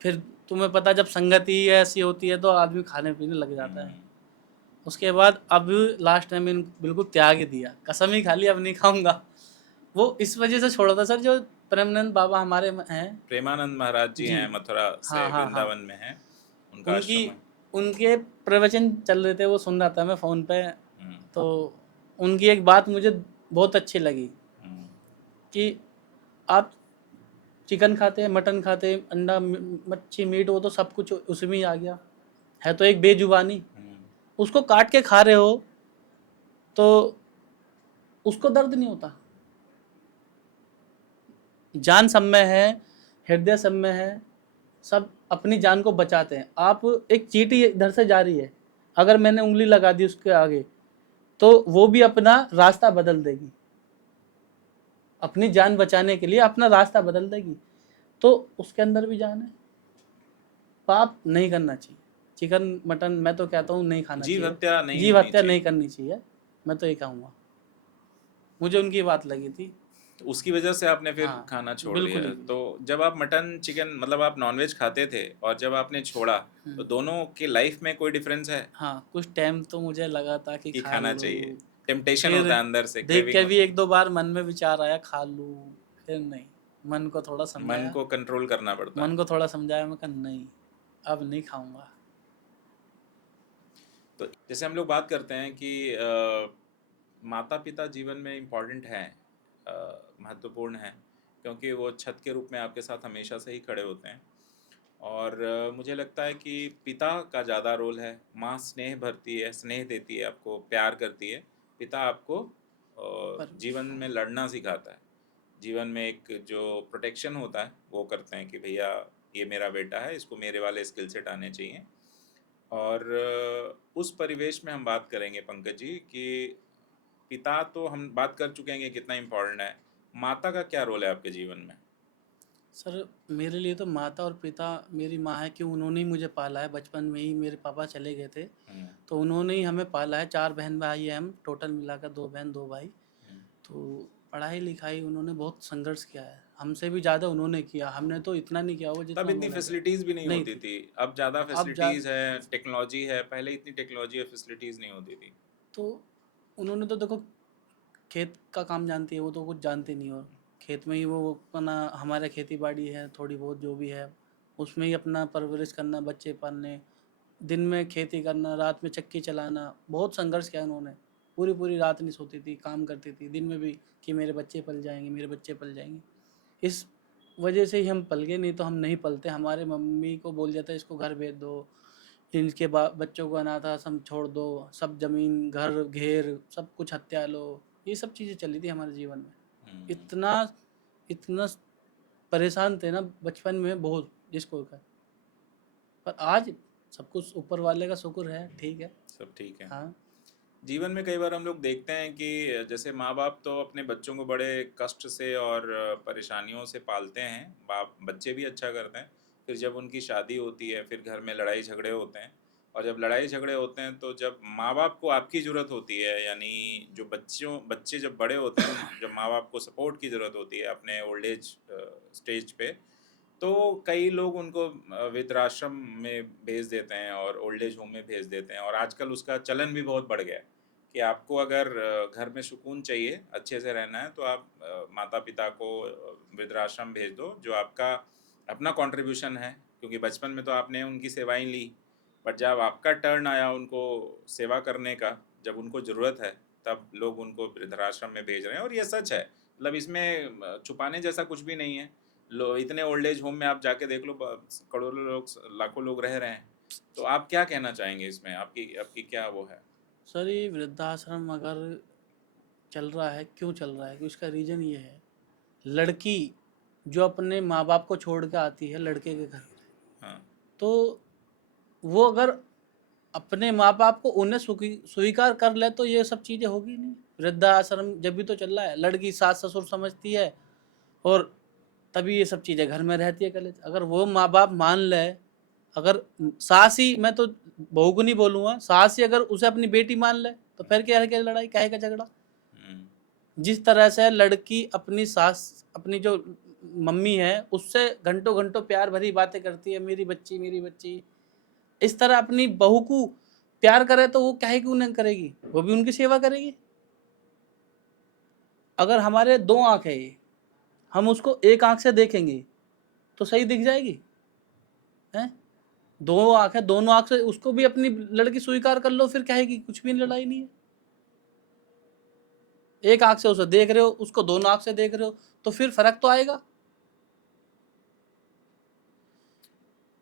फिर तुम्हें पता, जब संगति ऐसी होती है तो आदमी खाने पीने लग जाता है। उसके बाद अब लास्ट टाइम मैंने बिल्कुल त्याग ही दिया, कसम ही खा ली अब नहीं खाऊंगा। वो इस वजह से छोड़ा था सर, जो प्रेमानंद बाबा हमारे हैं प्रेमानंद महाराज जी जी, हैं, मथुरा से हाँ हाँ हाँ, वृंदावन में हैं, उनका उनकी आश्रम है। उनके प्रवचन चल रहे थे, वो सुन रहा था मैं फ़ोन पे। हम्म, तो उनकी एक बात मुझे बहुत अच्छी लगी हम्म, कि आप चिकन खाते हैं, मटन खाते हैं, अंडा, मच्छी, मीट, वो तो सब कुछ उसमें ही आ गया है, तो एक बेजुबानी, हम्म, उसको काट के खा रहे हो तो उसको दर्द नहीं होता। जान सब में है, हृदय सब में है, सब अपनी जान को बचाते हैं। आप, एक चींटी इधर से जा रही है, अगर मैंने उंगली लगा दी उसके आगे, तो वो भी अपना रास्ता बदल देगी, अपनी जान बचाने के लिए अपना रास्ता बदल देगी। तो उसके अंदर भी जान है, पाप नहीं करना चाहिए। चिकन मटन मैं तो कहता हूँ नहीं खाना जीव चाहिए, हत्या नहीं जीव होनी हत्या चाहिए। नहीं करनी चाहिए, मैं तो ये कहूँगा। मुझे उनकी बात लगी थी। तो उसकी वजह से आपने फिर हाँ, खाना छोड़ बिल्कुल दिया। ही तो बिल्कुल। जब आप मटन चिकन मतलब आप नॉनवेज खाते थे और जब आपने छोड़ा, तो दोनों के लाइफ में कोई डिफरेंस है हाँ, कुछ टाइम तो मुझे लगा था कि कि खा खाना चाहिए? लूँ, टेम्पटेशन फिर होता है अंदर से, देख क्रेविंग के भी होती 1-2 बार मन में विचार आया खा लूँ, फिर नहीं, मन को थोड़ा है। मन समझाया, को कंट्रोल करना पड़ता है। मन को थोड़ा समझाया, मैं कहा नहीं, अब नहीं खाऊँगा। तो जैसे हम लोग बात करते हैं कि माता पिता जीवन में इम्पोर्टेंट हैं, महत्वपूर्ण हैं, क्योंकि वो छत के रूप में आपके साथ हमेशा से ही खड़े होते हैं। और मुझे लगता है कि पिता का ज़्यादा रोल है। माँ स्नेह भरती है, स्नेह देती है, आपको प्यार करती है। पिता आपको पर जीवन में लड़ना सिखाता है। जीवन में एक जो प्रोटेक्शन होता है वो करते हैं कि भैया ये मेरा बेटा है, इसको मेरे वाले स्किल सेट आने चाहिए। और उस परिवेश में हम बात करेंगे पंकज जी कि पिता तो हम बात कर चुके हैं कि कितना इम्पोर्टेंट है। माता का क्या रोल है आपके जीवन में? सर, मेरे लिए तो माता और पिता, मेरी माँ है कि उन्होंने ही मुझे पाला है, बचपन में ही मेरे पापा चले गए थे, हम्म, तो उन्होंने ही हमें पाला है। 4 बहन भाई हैं हम, टोटल मिलाकर 2 बहन 2 भाई। हम्म। तो पढ़ाई-लिखाई उन्होंने बहुत संघर्ष किया है, हमसे भी ज़्यादा उन्होंने किया, हमने तो इतना नहीं किया होगा तब जितना इतनी उन्होंने किया। फैसिलिटीज़ भी नहीं नहीं होती थी। थी। अब ज़्यादा अब जा फैसिलिटीज़ है, टेक्नोलॉजी है। पहले इतनी टेक्नोलॉजी और फैसिलिटीज़ नहीं होती थी। तो उन्होंने तो देखो खेत का काम जानती है, वो तो कुछ जानती नहीं, और खेत में ही वो अपना, हमारे खेती बाड़ी है थोड़ी बहुत जो भी है, उसमें ही अपना परवरिश करना, बच्चे पालने, दिन में खेती करना, रात में चक्की चलाना, बहुत संघर्ष किया उन्होंने। पूरी पूरी रात नहीं सोती थी, काम करती थी दिन में भी कि मेरे बच्चे पल जाएंगे, मेरे बच्चे पल जाएंगे। इस वजह से ही हम पल गए, नहीं तो हम नहीं पलते। हमारे मम्मी को बोल जाता है इसको घर भेज दो, इनके बच्चों को अनाथ आश्रम छोड़ दो, सब जमीन घर घेर सब कुछ हत्या लो, ये सब चीज़ें चली थी हमारे जीवन में। हम्म। इतना इतना परेशान थे ना बचपन में बहुत, जिसको कर, पर आज सब कुछ ऊपर वाले का शुक्र है, ठीक है। सब ठीक है। हाँ। जीवन में कई बार हम लोग देखते हैं कि जैसे माँ बाप तो अपने बच्चों को बड़े कष्ट से और परेशानियों से पालते हैं। बाप बच्चे भी अच्छा करते हैं। फिर जब उनकी शादी होती है, फिर घर में लड़ाई झगड़े होते हैं। और जब लड़ाई झगड़े होते हैं तो जब माँ बाप को आपकी ज़रूरत होती है, यानी जो बच्चे जब बड़े होते हैं, जब माँ बाप को सपोर्ट की ज़रूरत होती है अपने ओल्ड एज स्टेज पे, तो कई लोग उनको वृद्धाश्रम में भेज देते हैं और ओल्ड एज होम में भेज देते हैं। और आजकल उसका चलन भी बहुत बढ़ गया है कि आपको अगर घर में सुकून चाहिए, अच्छे से रहना है, तो आप माता पिता को वृद्धाश्रम भेज दो, जो आपका अपना कंट्रीब्यूशन है। क्योंकि बचपन में तो आपने उनकी सेवाएं ली, पर जब आपका टर्न आया उनको सेवा करने का, जब उनको ज़रूरत है, तब लोग उनको वृद्धाश्रम में भेज रहे हैं। और ये सच है, मतलब इसमें छुपाने जैसा कुछ भी नहीं है। इतने ओल्ड एज होम में आप जाके देख लो, करोड़ों लोग, लाखों लोग रह रहे हैं। तो आप क्या कहना चाहेंगे इसमें? आपकी आपकी क्या वो है? सर, ये वृद्धाश्रम अगर चल रहा है, क्यों चल रहा है कि उसका रीज़न ये है, लड़की जो अपने माँ बाप को छोड़ के आती है लड़के के घर, हाँ। तो वो अगर अपने माँ बाप को उन्हें स्वीकार कर ले तो ये सब चीज़ें होगी नहीं। वृद्धाश्रम जब भी तो चल रहा है, लड़की सास ससुर समझती है, और तभी ये सब चीज़ें घर में रहती है कलेश। अगर वो माँ बाप मान ले, अगर सास ही, मैं तो बहू को नहीं बोलूँगा, सास ही अगर उसे अपनी बेटी मान ले, तो फिर क्या है, क्या लड़ाई, काहे का झगड़ा। हम्म। जिस तरह से लड़की अपनी सास, अपनी जो मम्मी है, उससे घंटों घंटों प्यार भरी बातें करती है, मेरी बच्ची मेरी बच्ची, इस तरह अपनी बहू को प्यार करे तो वो काहे क्यों नहीं करेगी, वो भी उनकी सेवा करेगी। अगर हमारे 2 आँख है ये, हम उसको एक आँख से देखेंगे तो सही दिख जाएगी, हैं? 2 आँख है, दोनों आँख से उसको भी अपनी लड़की स्वीकार कर लो, फिर कहेगी कुछ भी लड़ाई नहीं है। एक आँख से उसे देख रहे हो, उसको दोनों आँख से देख रहे हो, तो फिर फर्क तो आएगा।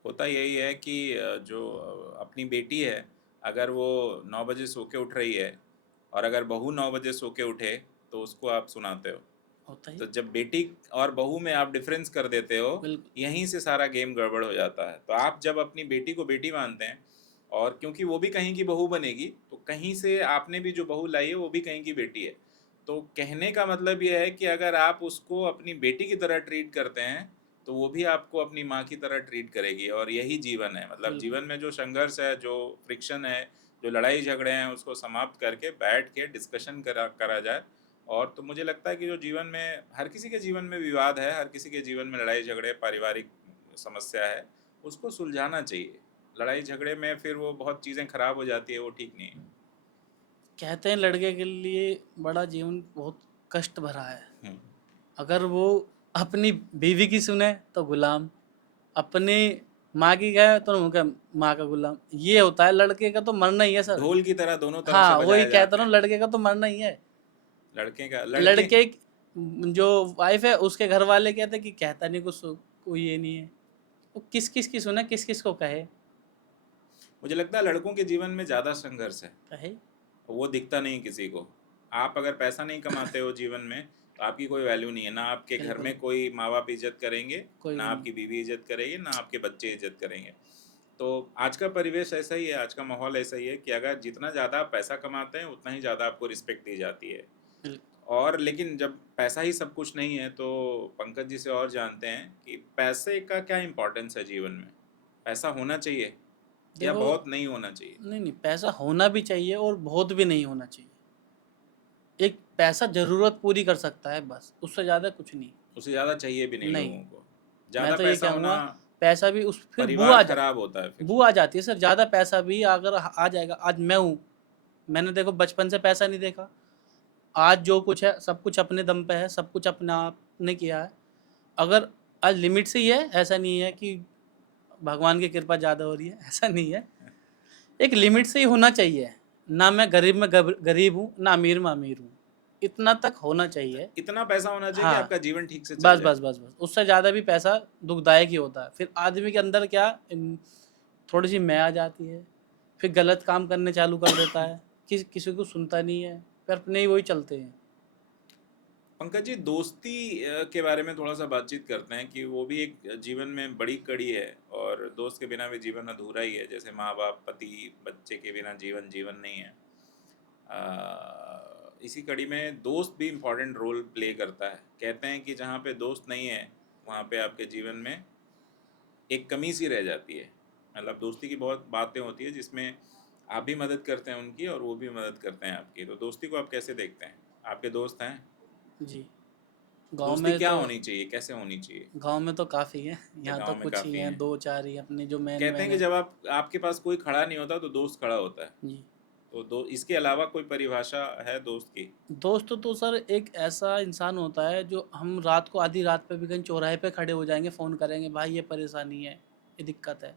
होता यही है कि जो अपनी बेटी है, अगर वो 9 बजे सो के उठ रही है, और अगर बहू 9 बजे सो के उठे, तो उसको आप सुनाते हो। होता ही, तो जब बेटी और बहू में आप डिफरेंस कर देते हो, बिल्कुल। यहीं से सारा गेम गड़बड़ हो जाता है। तो आप जब अपनी बेटी को बेटी मानते हैं, और क्योंकि वो भी कहीं की बहू बनेगी, तो कहीं से आपने भी जो बहू लाई है वो भी कहीं की बेटी है। तो कहने का मतलब ये है कि अगर आप उसको अपनी बेटी की तरह ट्रीट करते हैं, तो वो भी आपको अपनी माँ की तरह ट्रीट करेगी, और यही जीवन है। मतलब बिल्कुल। जीवन में जो संघर्ष है, जो फ्रिक्शन है, जो लड़ाई झगड़े हैं, उसको समाप्त करके बैठ के डिस्कशन करा करा जाए। और तो मुझे लगता है कि जो जीवन में, हर किसी के जीवन में विवाद है, हर किसी के जीवन में लड़ाई झगड़े, पारिवारिक समस्या है, उसको सुलझाना चाहिए। लड़ाई झगड़े में फिर वो बहुत चीज़ें खराब हो जाती है, वो ठीक नहीं है। कहते हैं लड़के के लिए बड़ा जीवन बहुत कष्ट भरा है। हम्म, अगर वो अपनी बीवी की सुने तो गुलाम, अपनी माँ की कहे तो उनका माँ का गुलाम। ये होता है, लड़के का तो मरना ही है सर। ढोल की तरह दोनों तरफ से हाँ, वही बजाए कहता जाते हूँ, हैं। लड़के का तो मरना ही है। लड़के का लड़के। लड़के जो वाइफ है उसके घर वाले कहते हैं कि कहता नहीं कुछ, कोई ये नहीं है। वो किस किस की सुने, किस किस को कहे। मुझे लगता है लड़कों के जीवन में ज़्यादा संघर्ष है, कहे वो दिखता नहीं किसी को। आप अगर पैसा नहीं कमाते हो जीवन में, तो आपकी कोई वैल्यू नहीं है। ना आपके घर बिल्कुल, में कोई माँ बाप इज्जत करेंगे, कोई ना भी नहीं। आपकी बीवी इज्जत करेगी, ना आपके बच्चे इज्जत करेंगे। तो आज का परिवेश ऐसा ही है, आज का माहौल ऐसा ही है कि अगर जितना ज़्यादा आप पैसा कमाते हैं, उतना ही ज़्यादा आपको रिस्पेक्ट दी जाती है। बिल्कुल। और लेकिन जब पैसा ही सब कुछ नहीं है, तो पंकज जी से और जानते हैं कि पैसे का क्या इम्पोर्टेंस है जीवन में। पैसा होना चाहिए या देखो, बहुत नहीं होना चाहिए? नहीं नहीं, पैसा होना भी चाहिए और बहुत भी नहीं होना चाहिए। एक पैसा ज़रूरत पूरी कर सकता है बस, उससे ज़्यादा कुछ नहीं। उससे ज़्यादा चाहिए भी नहीं नहीं, लोगों को। मैं ज़्यादा तो ये पैसा होना, कहूँगा, पैसा भी उस फिर परिवार खराब होता है फिर। बू आ जाती है सर। ज़्यादा पैसा भी अगर आ जाएगा, आज मैं हूँ, मैंने देखो बचपन से पैसा नहीं देखा। आज जो कुछ है सब कुछ अपने दम पे है, सब कुछ अपने आप ने किया है। अगर आज लिमिट से ही है, ऐसा नहीं है कि भगवान की कृपा ज़्यादा हो रही है, ऐसा नहीं है। एक लिमिट से ही होना चाहिए। ना मैं गरीब में गरीब हूँ, ना अमीर में अमीर हूँ। इतना तक होना चाहिए। इतना पैसा होना चाहिए कि हाँ, आपका जीवन ठीक से चल बस, जाए। बस, बस, बस। उससे ज़्यादा भी पैसा दुखदायक ही होता है। फिर आदमी के अंदर क्या थोड़ी-सी मैं आ जाती है, फिर गलत काम करने चालू कर देता है, किसी को सुनता नहीं है, फिर अपने ही वही चलते हैं। पंकज जी, दोस्ती के बारे में थोड़ा सा बातचीत करते हैं कि वो भी एक जीवन में बड़ी कड़ी है, और दोस्त के बिना भी जीवन अधूरा ही है। जैसे माँ बाप, पति, बच्चे के बिना जीवन जीवन नहीं है। इसी कड़ी में दोस्त भी इम्पोर्टेंट रोल प्ले करता है। कहते हैं कि जहाँ पे दोस्त नहीं है, वहाँ पे आपके जीवन में एक कमी सी रह जाती है। मतलब दोस्ती की बहुत बातें होती है जिसमें आप भी मदद करते हैं उनकी, और वो भी मदद करते हैं आपकी। तो दोस्ती को आप कैसे देखते हैं? आपके दोस्त हैं? जी, गाँव दोस्ती में क्या तो होनी चाहिए, कैसे होनी चाहिए? गाँव में तो काफ़ी है, अच्छा, यहाँ तो गांव में कुछ ही काफ़ी हैं, हैं। 2-4 ही अपने जो मेन कहते मेन हैं कि हैं। जब आपके पास कोई खड़ा नहीं होता, तो दोस्त खड़ा होता है। जी। तो दो इसके अलावा कोई परिभाषा है दोस्त की? दोस्त तो सर एक ऐसा इंसान होता है जो हम रात को आधी रात पे भी कहीं चौराहे पे खड़े हो जाएँगे, फ़ोन करेंगे, भाई ये परेशानी है, ये दिक्कत है,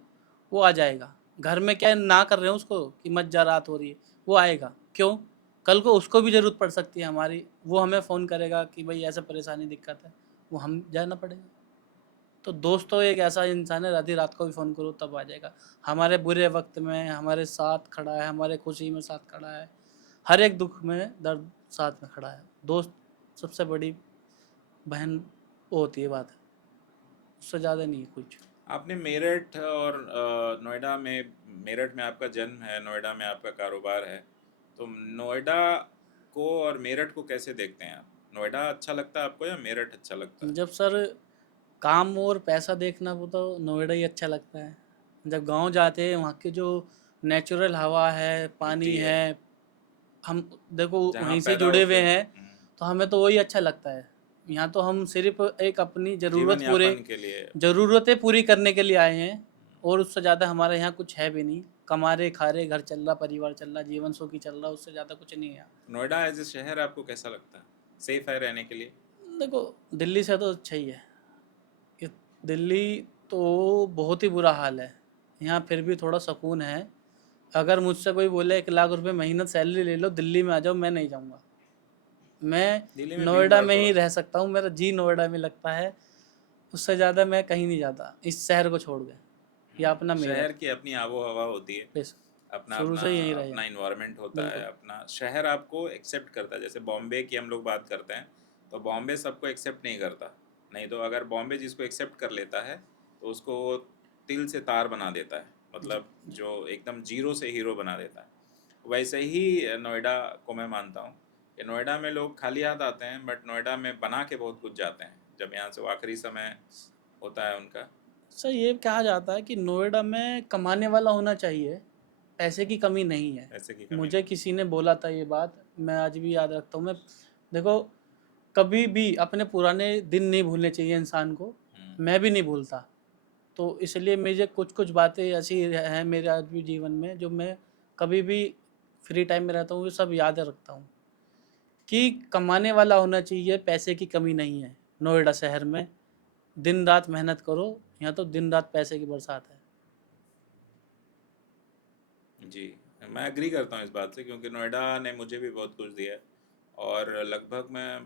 वो आ जाएगा। घर में क्या ना कर रहे हैं उसको कि मत जा, रात हो रही है, वो आएगा। क्यों? कल को उसको भी ज़रूरत पड़ सकती है हमारी, वो हमें फ़ोन करेगा कि भाई ऐसा परेशानी दिक्कत है, वो हम जाना पड़ेगा। तो दोस्त तो एक ऐसा इंसान है, आधी रात को भी फ़ोन करो तब आ जाएगा। हमारे बुरे वक़्त में हमारे साथ खड़ा है, हमारे खुशी में साथ खड़ा है, हर एक दुःख में दर्द साथ में खड़ा है। दोस्त सबसे बड़ी बहन वो होती है बात, उससे ज़्यादा नहीं है कुछ। आपने मेरठ और नोएडा में, मेरठ में आपका जन्म है, नोएडा में आपका कारोबार है। तो नोएडा को और मेरठ को कैसे देखते हैं आप? नोएडा अच्छा लगता है आपको या मेरठ अच्छा लगता है? जब सर काम और पैसा देखना हो तो नोएडा ही अच्छा लगता है। जब गाँव जाते हैं वहाँ की जो नेचुरल हवा है, पानी मिट्टी है, है, हम देखो जहाँ वहीं से पैदा जुड़े हुए होते हैं। हैं, तो हमें तो वही अच्छा लगता है। यहाँ तो हम सिर्फ़ एक अपनी जीवन यापन के लिए। ज़रूरतें पूरी करने के लिए आए हैं, और उससे ज़्यादा हमारे यहाँ कुछ है भी नहीं। कमा रहे, खा रहे, घर चल रहा, परिवार चल रहा, जीवन सुखी चल रहा, उससे ज़्यादा कुछ नहीं है यहाँ। नोएडा एज ए शहर आपको कैसा लगता है? सेफ है रहने के लिए? देखो, दिल्ली से तो अच्छा ही है। ये दिल्ली तो बहुत ही बुरा हाल है। यहाँ फिर भी थोड़ा सुकून है। अगर मुझसे कोई बोले 1 लाख रुपए महीना सैलरी ले लो, दिल्ली में आ जाओ, मैं नहीं जाऊँगा। मैं दिल्ली में भीड़ नोएडा भाड़ में ही बहुत रह है। सकता हूँ, मेरा जी नोएडा में लगता है। उससे ज़्यादा मैं कहीं नहीं जाता, इस शहर को छोड़ के, या अपना शहर मेरठ। की अपनी आबो हवा होती है, बेशक, अपना शुरू अपना से ही यहीं रहे अपना हैं। इन्वायरमेंट होता है, बिल्कुल। अपना शहर आपको एक्सेप्ट करता है। जैसे बॉम्बे की हम लोग बात करते हैं, तो बॉम्बे सबको एक्सेप्ट नहीं करता। नहीं तो अगर बॉम्बे जिसको एक्सेप्ट कर लेता है, तो उसको वो तिल से तार बना देता है। जी, मतलब जी। जो एकदम जीरो से हीरो बना देता है। वैसे ही नोएडा को मैं मानता हूँ कि नोएडा में लोग खाली हाथ आते हैं, बट नोएडा में बना के बहुत कुछ जाते हैं। जब यहाँ से वो आखिरी समय होता है उनका? सर ये कहा जाता है कि नोएडा में कमाने वाला होना चाहिए, पैसे की कमी नहीं है। पैसे की कमी मुझे नहीं। किसी ने बोला था ये बात, मैं आज भी याद रखता हूँ। मैं देखो, कभी भी अपने पुराने दिन नहीं भूलने चाहिए इंसान को, मैं भी नहीं भूलता। तो इसलिए मुझे कुछ-कुछ बातें ऐसी हैं मेरे आज भी जीवन में, जो मैं कभी भी फ्री टाइम में रहता हूँ, ये सब याद रखता हूँ कि कमाने वाला होना चाहिए, पैसे की कमी नहीं है नोएडा शहर में। दिन रात मेहनत करो, यहाँ तो दिन रात पैसे की बरसात है। जी, मैं एग्री करता हूँ इस बात से, क्योंकि नोएडा ने मुझे भी बहुत कुछ दिया है। और लगभग मैं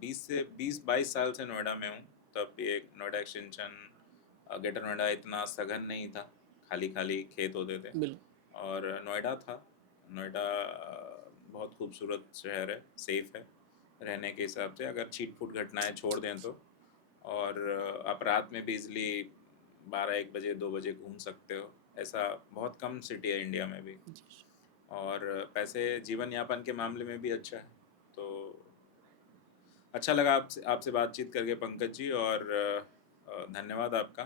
20 से 22 साल से नोएडा में हूँ। तब भी एक नोएडा एक्सटेंशन, ग्रेटर नोएडा इतना सघन नहीं था, खाली खाली खेत होते थे। बिल्कुल। और नोएडा था। नोएडा बहुत खूबसूरत शहर है, सेफ़ है रहने के हिसाब से, अगर छीट-फूट घटनाएं छोड़ दें तो। और आप रात में भी इजली 12-1 बजे 2 बजे घूम सकते हो। ऐसा बहुत कम सिटी है इंडिया में भी। और पैसे जीवन यापन के मामले में भी अच्छा है। तो अच्छा लगा आपसे आपसे बातचीत करके पंकज जी। और धन्यवाद आपका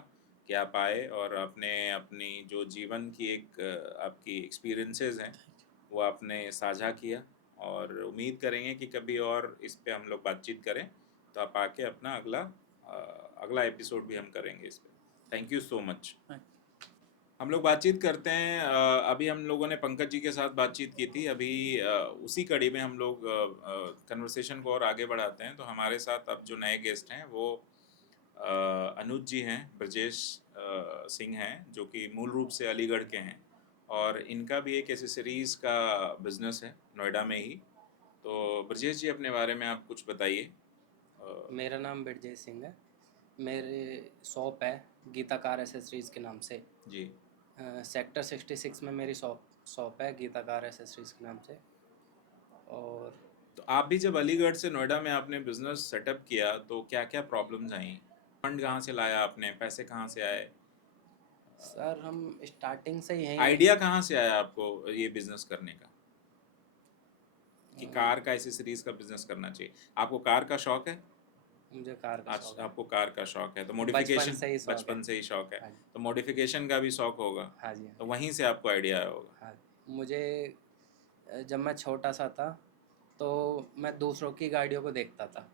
कि आप आए और आपने अपनी जो जीवन की एक आपकी एक्सपीरियंसेस हैं वो आपने साझा किया। और उम्मीद करेंगे कि कभी और इस पे हम लोग बातचीत करें, तो आप आके अपना अगला एपिसोड भी हम करेंगे इस पे। Thank you so much. हम लोग बातचीत करते हैं। अभी हम लोगों ने पंकज जी के साथ बातचीत की थी। अभी उसी कड़ी में हम लोग कन्वर्सेशन को और आगे बढ़ाते हैं। तो हमारे साथ अब जो नए गेस्ट हैं वो अनुज जी हैं, ब्रजेश सिंह हैं, जो कि मूल रूप से अलीगढ़ के हैं। और इनका भी एक एसेसरीज़ का बिजनेस है नोएडा में ही। तो ब्रजेश जी, अपने बारे में आप कुछ बताइए। मेरा नाम बिरजेश सिंह है। मेरे शॉप है गीताकार एसेसरीज़ के नाम से। जी। सेक्टर 66 में मेरी शॉप है गीताकार एसेसरीज़ के नाम से। और तो आप भी जब अलीगढ़ से नोएडा में आपने बिजनेस सेटअप किया तो क्या क्या प्रॉब्लम्स आई? फंड कहाँ से लाया आपने, पैसे कहाँ से आए? सर हम स्टार्टिंग से यहीं आइडिया कहाँ से आया आपको ये बिजनेस करने का, कि कार का एसेसरीज का बिजनेस करना चाहिए? आपको कार का शौक है? मुझे कार का आज शौक है। आपको कार का शौक है तो बचपन मॉडिफिकेशन से ही शौक है। बचपन से ही शौक है, हाँ जी। तो मॉडिफिकेशन का भी शौक होगा। हाँ जी। तो वहीं से आपको आइडिया आया होगा। हाँ मुझे जब मैं छोटा सा था तो मैं दूसरों की गाड़ियों को देखता था।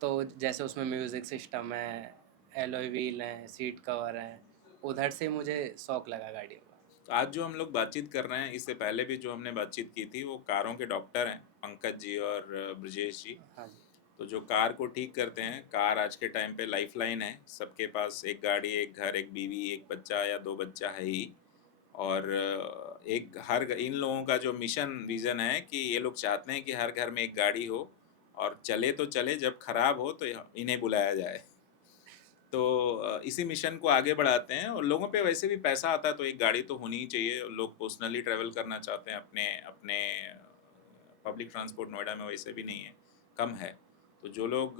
तो जैसे उसमें म्यूज़िक सिस्टम है, एलॉय व्हील हैं, सीट कवर हैं, उधर से मुझे शौक लगा गाड़ियों का। तो आज जो हम लोग बातचीत कर रहे हैं, इससे पहले भी जो हमने बातचीत की थी, वो कारों के डॉक्टर हैं पंकज जी और ब्रजेश जी। हाँ जी। तो जो कार को ठीक करते हैं, कार आज के टाइम पे लाइफलाइन है। सबके पास एक गाड़ी, एक घर, एक बीवी, एक बच्चा या 2 बच्चा है ही। और एक हर इन लोगों का जो मिशन विज़न है कि ये लोग चाहते हैं कि हर घर में एक गाड़ी हो, और चले तो चले, जब खराब हो तो इन्हें बुलाया जाए। तो इसी मिशन को आगे बढ़ाते हैं। और लोगों पे वैसे भी पैसा आता है तो एक गाड़ी तो होनी ही चाहिए। लोग पर्सनली ट्रैवल करना चाहते हैं, अपने अपने पब्लिक ट्रांसपोर्ट नोएडा में वैसे भी नहीं है, कम है। तो जो लोग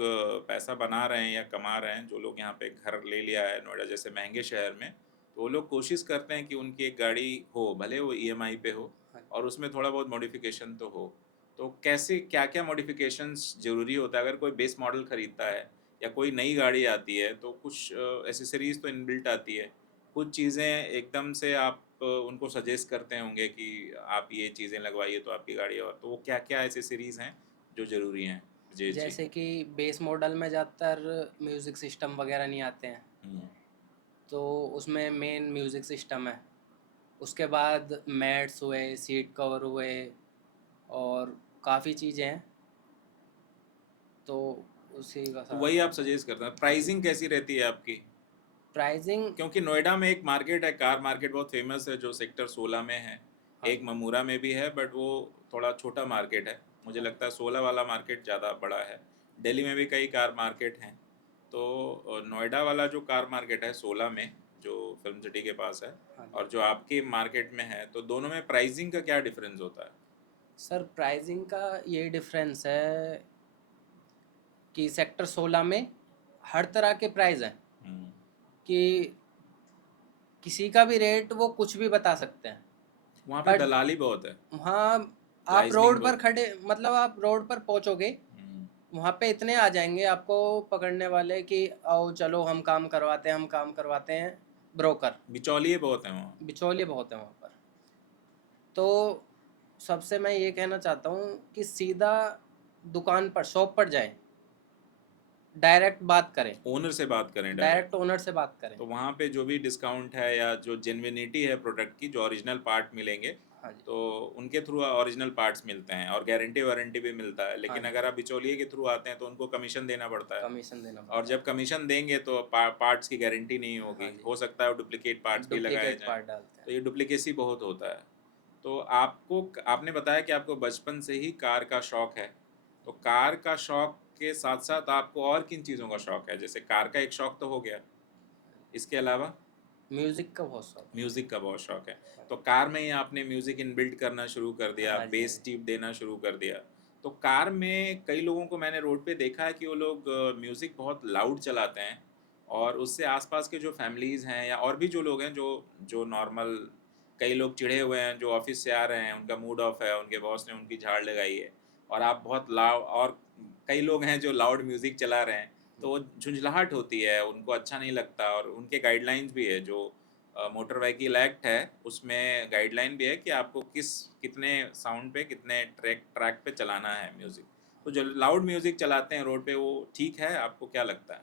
पैसा बना रहे हैं या कमा रहे हैं, जो लोग यहाँ पे घर ले लिया है नोएडा जैसे महंगे शहर में, तो वो लोग कोशिश करते हैं कि उनकी एक गाड़ी हो, भले वो ईएमआई पे हो, और उसमें थोड़ा बहुत मॉडिफिकेशन तो हो। तो कैसे क्या क्या मॉडिफिकेशंस ज़रूरी होता है अगर कोई बेस मॉडल ख़रीदता है या कोई नई गाड़ी आती है? तो कुछ एसेसरीज़ तो इनबिल्ट आती है, कुछ चीज़ें एकदम से आप उनको सजेस्ट करते होंगे कि आप ये चीज़ें लगवाइए तो आपकी गाड़ी। और तो वो क्या क्या एसेसरीज़ हैं जो ज़रूरी हैं ब्रजेश जी? जैसे कि बेस मॉडल में ज़्यादातर म्यूज़िक सिस्टम वगैरह नहीं आते हैं, तो उसमें मेन म्यूज़िक सिस्टम है। उसके बाद मैट्स हुए, सीट कवर हुए, और काफ़ी चीज़ें हैं, तो उसी का तो सारा वही आप काम है। सजेस्ट करते हैं। प्राइसिंग कैसी रहती है आपकी? प्राइसिंग। क्योंकि नोएडा में एक मार्केट है, कार मार्केट बहुत फेमस है, जो सेक्टर 16 में है। हाँ एक ममूरा में भी है, बट वो थोड़ा छोटा मार्केट है। मुझे हाँ लगता है 16 वाला मार्केट ज़्यादा बड़ा है। दिल्ली में भी कई कार मार्केट हैं। तो नोएडा वाला जो कार मार्केट है 16 में, जो फिल्म सिटी के पास है, हाँ। और जो आपके मार्केट में है, तो दोनों में प्राइसिंग का क्या डिफरेंस होता है? सर प्राइसिंग का ये डिफरेंस है कि सेक्टर 16 में हर तरह के प्राइस हैं, कि किसी का भी रेट वो कुछ भी बता सकते हैं। वहाँ पे बट दलाली बहुत है, हाँ, आप लाइजनिंग रोड पर बहुत। खड़े, मतलब आप रोड पर पहुंचोगे वहाँ पे इतने आ जाएंगे आपको पकड़ने वाले कि आओ चलो हम काम करवाते हैं, हम काम करवाते हैं। ब्रोकर, बिचौलिए बहुत हैं वहाँ। बिचौलिए बहुत हैं वहाँ पर। तो सबसे मैं ये कहना चाहता हूँ कि सीधा दुकान पर, शॉप पर जाएं, डायरेक्ट बात करें, ओनर से बात करें डायरेक्ट डायरेक्ट। ओनर से बात करें। तो वहाँ पे जो भी डिस्काउंट है या जो जेन्युइनिटी है प्रोडक्ट की, जो ओरिजिनल पार्ट मिलेंगे, हाँ जी, तो उनके थ्रू ओरिजिनल पार्ट्स मिलते हैं और गारंटी वारंटी भी मिलता है। हाँ लेकिन जी, अगर आप बिचौलिए के थ्रू आते हैं तो उनको कमीशन देना पड़ता है, कमीशन देना और पड़ता जब कमीशन देंगे तो पार्ट्स की गारंटी नहीं है। हाँ होगी, जी, हो सकता है वो डुप्लीकेट पार्ट्स भी लगाए डुप्लीकेट जाएं। पार्ट डालते तो हैं। ये डुप्लीकेसी बहुत होता है। तो आपको, आपने बताया कि आपको बचपन से ही कार का शौक है, तो कार का शौक के साथ साथ आपको और किन चीज़ों का शौक है? जैसे कार का एक शौक तो हो गया, इसके अलावा म्यूज़िक का बहुत शौक है। म्यूज़िक का बहुत शौक है। तो कार में ही आपने म्यूज़िक इनबिल्ट करना शुरू कर दिया, हाँ जी, हाँ बेस जी। ट्यूब देना शुरू कर दिया। तो कार में कई लोगों को मैंने रोड पे देखा है कि वो लोग म्यूज़िक बहुत लाउड चलाते हैं, और उससे आसपास के जो फैमिलीज़ हैं या और भी जो लोग हैं जो जो नॉर्मल, कई लोग चिढ़े हुए हैं जो ऑफिस से आ रहे हैं, उनका मूड ऑफ है, उनके बॉस ने उनकी झाड़ लगाई है, और आप बहुत लाउड, और कई लोग हैं जो लाउड म्यूज़िक चला रहे हैं, तो वो झुंझलाहट होती है, उनको अच्छा नहीं लगता। और उनके गाइडलाइंस भी है, जो मोटर व्हीकल एक्ट है उसमें गाइडलाइन भी है कि आपको कितने साउंड पे, कितने ट्रैक ट्रैक पे चलाना है म्यूज़िक। तो जो लाउड म्यूज़िक चलाते हैं रोड पे, वो ठीक है? आपको क्या लगता है?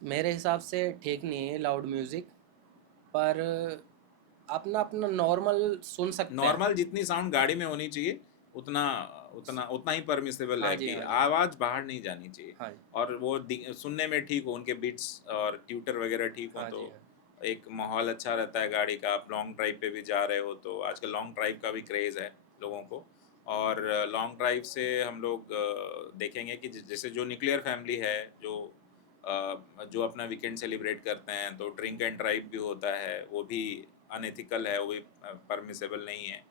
मेरे हिसाब से ठीक नहीं है लाउड म्यूज़िक, पर अपना अपना नॉर्मल सुन सकते हैं। नॉर्मल जितनी साउंड गाड़ी में होनी चाहिए, उतना उतना उतना ही परमिसेबल हाँ है जी, कि हाँ जी, आवाज़ बाहर नहीं जानी चाहिए, हाँ जी, और वो सुनने में ठीक हो, उनके बीट्स और ट्यूटर वगैरह ठीक हो, हाँ तो जी, हाँ। एक माहौल अच्छा रहता है गाड़ी का। आप लॉन्ग ड्राइव पे भी जा रहे हो तो आजकल लॉन्ग ड्राइव का भी क्रेज़ है लोगों को। और लॉन्ग ड्राइव से हम लोग देखेंगे कि जैसे जो न्यूक्लियर फैमिली है, जो अपना वीकेंड सेलिब्रेट करते हैं, तो ड्रिंक एंड ड्राइव भी होता है, वो भी अनएथिकल है, वो भी परमिसेबल नहीं है।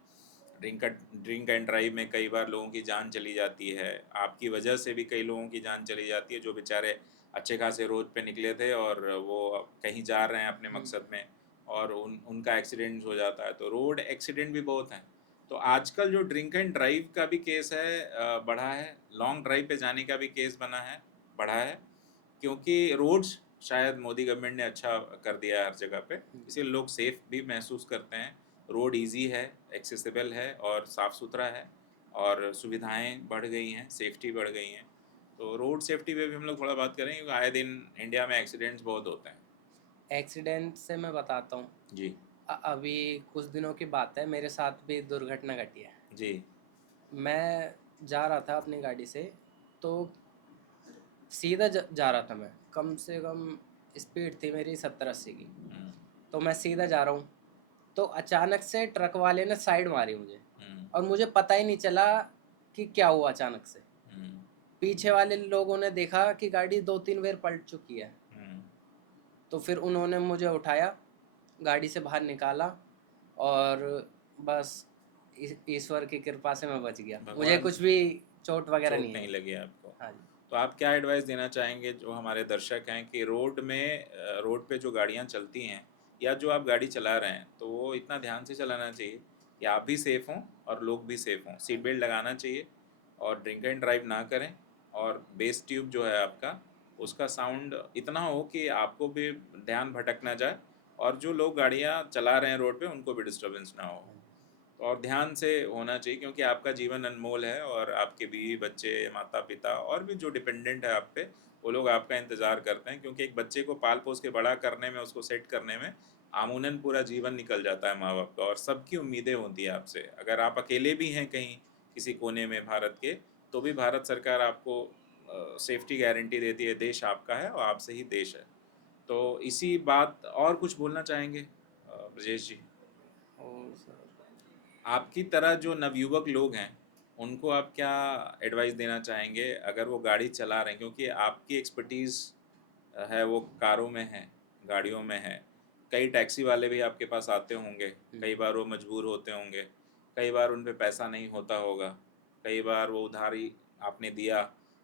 ड्रिंक एंड ड्राइव में कई बार लोगों की जान चली जाती है, आपकी वजह से भी कई लोगों की जान चली जाती है, जो बेचारे अच्छे खासे रोड पे निकले थे और वो कहीं जा रहे हैं अपने मकसद में, और उनका एक्सीडेंट हो जाता है। तो रोड एक्सीडेंट भी बहुत हैं। तो आजकल जो ड्रिंक एंड ड्राइव का भी केस है, बढ़ा है, लॉन्ग ड्राइव पे जाने का भी केस बना है, बढ़ा है, क्योंकि रोड्स शायद मोदी गवर्नमेंट ने अच्छा कर दिया है हर जगह पे, इसलिए लोग सेफ भी महसूस करते हैं। रोड इजी है, एक्सेसिबल है और साफ़ सुथरा है, और सुविधाएं बढ़ गई हैं, सेफ्टी बढ़ गई हैं। तो रोड सेफ्टी पे भी हम लोग थोड़ा बात करें, क्योंकि आए दिन इंडिया में एक्सीडेंट्स बहुत होते हैं। एक्सीडेंट से मैं बताता हूँ। जी। अभी कुछ दिनों की बात है, मेरे साथ भी दुर्घटना घटी है। जी। मैं जा रहा था अपनी गाड़ी से, तो सीधा जा रहा था मैं, कम से कम स्पीड थी मेरी 70-80 की। हम्म। तो मैं सीधा जा रहा हूँ, तो अचानक से ट्रक वाले ने साइड मारी मुझे, हम्म। और मुझे पता ही नहीं चला कि क्या हुआ अचानक से। हम्म। पीछे वाले लोगों ने देखा कि गाड़ी 2-3 बार पलट चुकी है, हम्म। तो फिर उन्होंने मुझे उठाया, गाड़ी से बाहर निकाला, और बस ईश्वर की कृपा से मैं बच गया। मुझे भगवान, कुछ भी चोट वगैरह चोट नहीं नहीं आई। लगी आपको? हाँ जी। तो आप क्या एडवाइस देना चाहेंगे जो हमारे दर्शक हैं कि रोड में, रोड पे जो गाड़ियां चलती हैं या जो आप गाड़ी चला रहे हैं, तो वो इतना ध्यान से चलाना चाहिए कि आप भी सेफ़ हों और लोग भी सेफ़ हों, सीट बेल्ट लगाना चाहिए, और ड्रिंक एंड ड्राइव ना करें, और बेस ट्यूब जो है आपका, उसका साउंड इतना हो कि आपको भी ध्यान भटक ना जाए, और जो लोग गाड़ियाँ चला रहे हैं रोड पे उनको भी डिस्टर्बेंस ना हो। और ध्यान से होना चाहिए, क्योंकि आपका जीवन अनमोल है, और आपके बीवी बच्चे, माता पिता और भी जो डिपेंडेंट है आप पे, वो लोग आपका इंतज़ार करते हैं, क्योंकि एक बच्चे को पाल पोस के बड़ा करने में, उसको सेट करने में आमूनन पूरा जीवन निकल जाता है माँ बाप का, और सबकी उम्मीदें होती है आपसे। अगर आप अकेले भी हैं कहीं किसी कोने में भारत के, तो भी भारत सरकार आपको सेफ्टी गारंटी देती है, देश आपका है और आपसे ही देश है। तो इसी बात, और कुछ बोलना चाहेंगे ब्रजेश जी? और सर, आपकी तरह जो नवयुवक लोग हैं, उनको आप क्या एडवाइस देना चाहेंगे अगर वो गाड़ी चला रहे हैं? क्योंकि आपकी एक्सपर्टीज़ है वो कारों में है, गाड़ियों में है। कई टैक्सी वाले भी आपके पास आते होंगे, कई बार वो मजबूर होते होंगे, कई बार उन पे पैसा नहीं होता होगा, कई बार वो उधारी आपने दिया,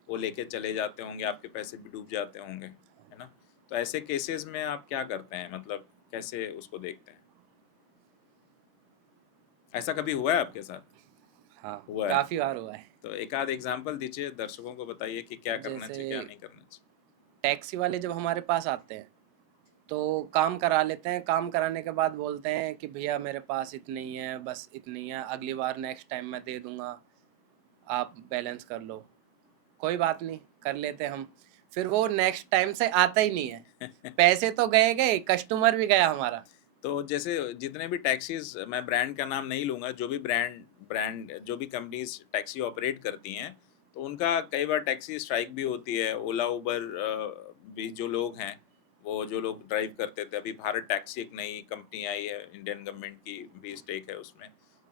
वो लेके चले जाते होंगे, आपके पैसे भी डूब जाते होंगे, है ना? तो ऐसे केसेस में आप क्या करते हैं, मतलब कैसे उसको देखते हैं? ऐसा कभी हुआ है आपके साथ? हाँ, हुआ है। काफ़ी बार हुआ है। तो एक आध एग्जांपल दीजिए, दर्शकों को बताइए कि क्या करना जैसे चाहिए, क्या नहीं करना चाहिए। टैक्सी वाले जब हमारे पास आते हैं तो काम करा लेते हैं, काम कराने के बाद बोलते हैं कि भैया मेरे पास इतनी ही है, बस इतनी ही है, अगली बार नेक्स्ट टाइम मैं दे दूँगा, आप बैलेंस कर लो। कोई बात नहीं, कर लेते हम। फिर वो नेक्स्ट टाइम से आता ही नहीं है। पैसे तो गए गए, कस्टमर भी गया हमारा। तो जैसे जितने भी टैक्सीज, मैं ब्रांड का नाम नहीं लूँगा, जो भी ब्रांड ब्रांड जो भी कंपनीज टैक्सी ऑपरेट करती हैं, तो उनका कई बार टैक्सी स्ट्राइक भी होती है। ओला उबर भी जो लोग हैं, वो जो लोग ड्राइव करते थे, अभी भारत टैक्सी एक नई कंपनी आई है, इंडियन गवर्नमेंट की भी स्टेक है उसमें।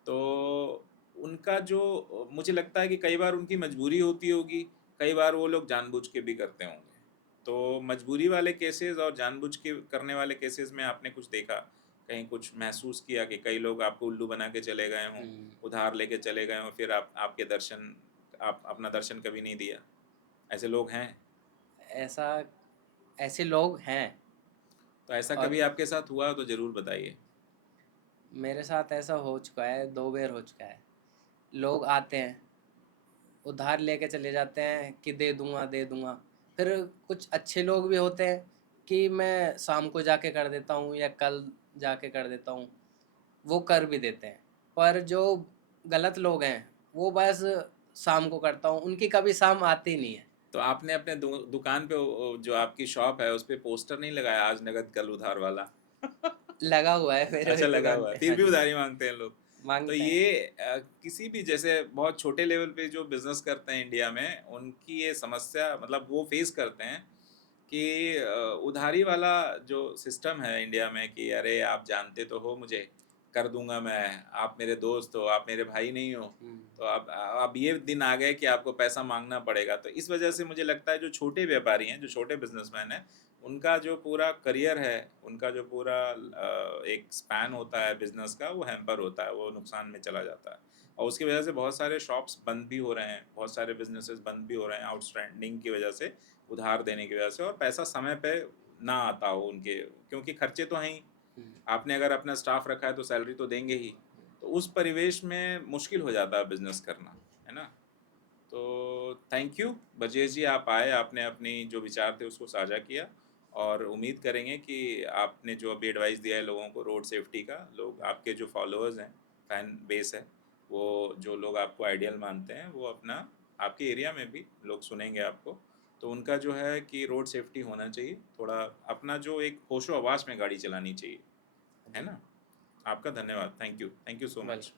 तो उनका जो मुझे लगता है कि कई बार उनकी मजबूरी होती होगी, कई बार वो लोग जानबूझ के भी करते होंगे। तो मजबूरी वाले केसेस और जानबूझ के करने वाले केसेस में आपने कुछ देखा, कहीं कुछ महसूस किया कि कई लोग आपको उल्लू बना के चले गए हों, हुँ, उधार लेके चले गए हों, फिर आपके दर्शन, आप अपना दर्शन कभी नहीं दिया? ऐसे लोग हैं? ऐसा ऐसे लोग हैं। तो ऐसा और कभी आपके साथ हुआ हो तो ज़रूर बताइए। मेरे साथ ऐसा हो चुका है, 2 बार हो चुका है। लोग आते हैं, उधार लेके चले जाते हैं कि दे दूँगा, दे दूँगा। फिर कुछ अच्छे लोग भी होते हैं कि मैं शाम को जाके कर देता हूँ या कल जाके कर देता हूँ, वो कर भी देते हैं। पर जो गलत लोग हैं, वो बस शाम को करता हूँ, उनकी कभी शाम आती ही नहीं है। तो आपने अपने दुकान पे जो आपकी शॉप है, उस पे पोस्टर नहीं लगाया, आज नगद कल उधार वाला? लगा हुआ है मेरे अच्छा, भी लगा दुकान हुआ है, पे। फिर हाँ भी जी, उधारी माँगते हैं लोग। तो माँगते हैं। ये किसी भी जैसे बहुत छोटे लेवल पे जो बिज़नेस करते हैं इंडिया में, उनकी ये समस्या, मतलब वो फेस करते हैं कि उधारी वाला जो सिस्टम है इंडिया में कि अरे आप जानते तो हो मुझे, कर दूँगा मैं, आप मेरे दोस्त हो, आप मेरे भाई नहीं हो, हुँ, तो अब ये दिन आ गए कि आपको पैसा माँगना पड़ेगा। तो इस वजह से मुझे लगता है जो छोटे व्यापारी हैं, जो छोटे बिज़नेसमैन हैं, उनका जो पूरा करियर है, उनका जो पूरा एक स्पैन होता है बिज़नेस का, वो हैम्पर होता है, वो नुकसान में चला जाता है। और उसकी वजह से बहुत सारे शॉप्स बंद भी हो रहे हैं, बहुत सारे बिज़नेसेस बंद भी हो रहे हैं आउटस्टैंडिंग की वजह से, उधार देने की वजह से, और पैसा समय पे ना आता हो उनके, क्योंकि खर्चे तो हैं ही। हुँ, आपने अगर अपना स्टाफ रखा है तो सैलरी तो देंगे ही। तो उस परिवेश में मुश्किल हो जाता है बिज़नेस करना, है ना? तो थैंक यू ब्रजेश जी, आप आए, आपने अपनी जो विचार थे उसको साझा किया, और उम्मीद करेंगे कि आपने जो अभी एडवाइस दिया है लोगों को रोड सेफ्टी का, लोग आपके जो फॉलोअर्स हैं, फैन बेस है, वो जो लोग आपको आइडियल मानते हैं, वो अपना, आपके एरिया में भी लोग सुनेंगे आपको। तो उनका जो है कि रोड सेफ्टी होना चाहिए, थोड़ा अपना जो एक होशो हवास में गाड़ी चलानी चाहिए, हाँ है जी, ना? आपका धन्यवाद, thank you so well much.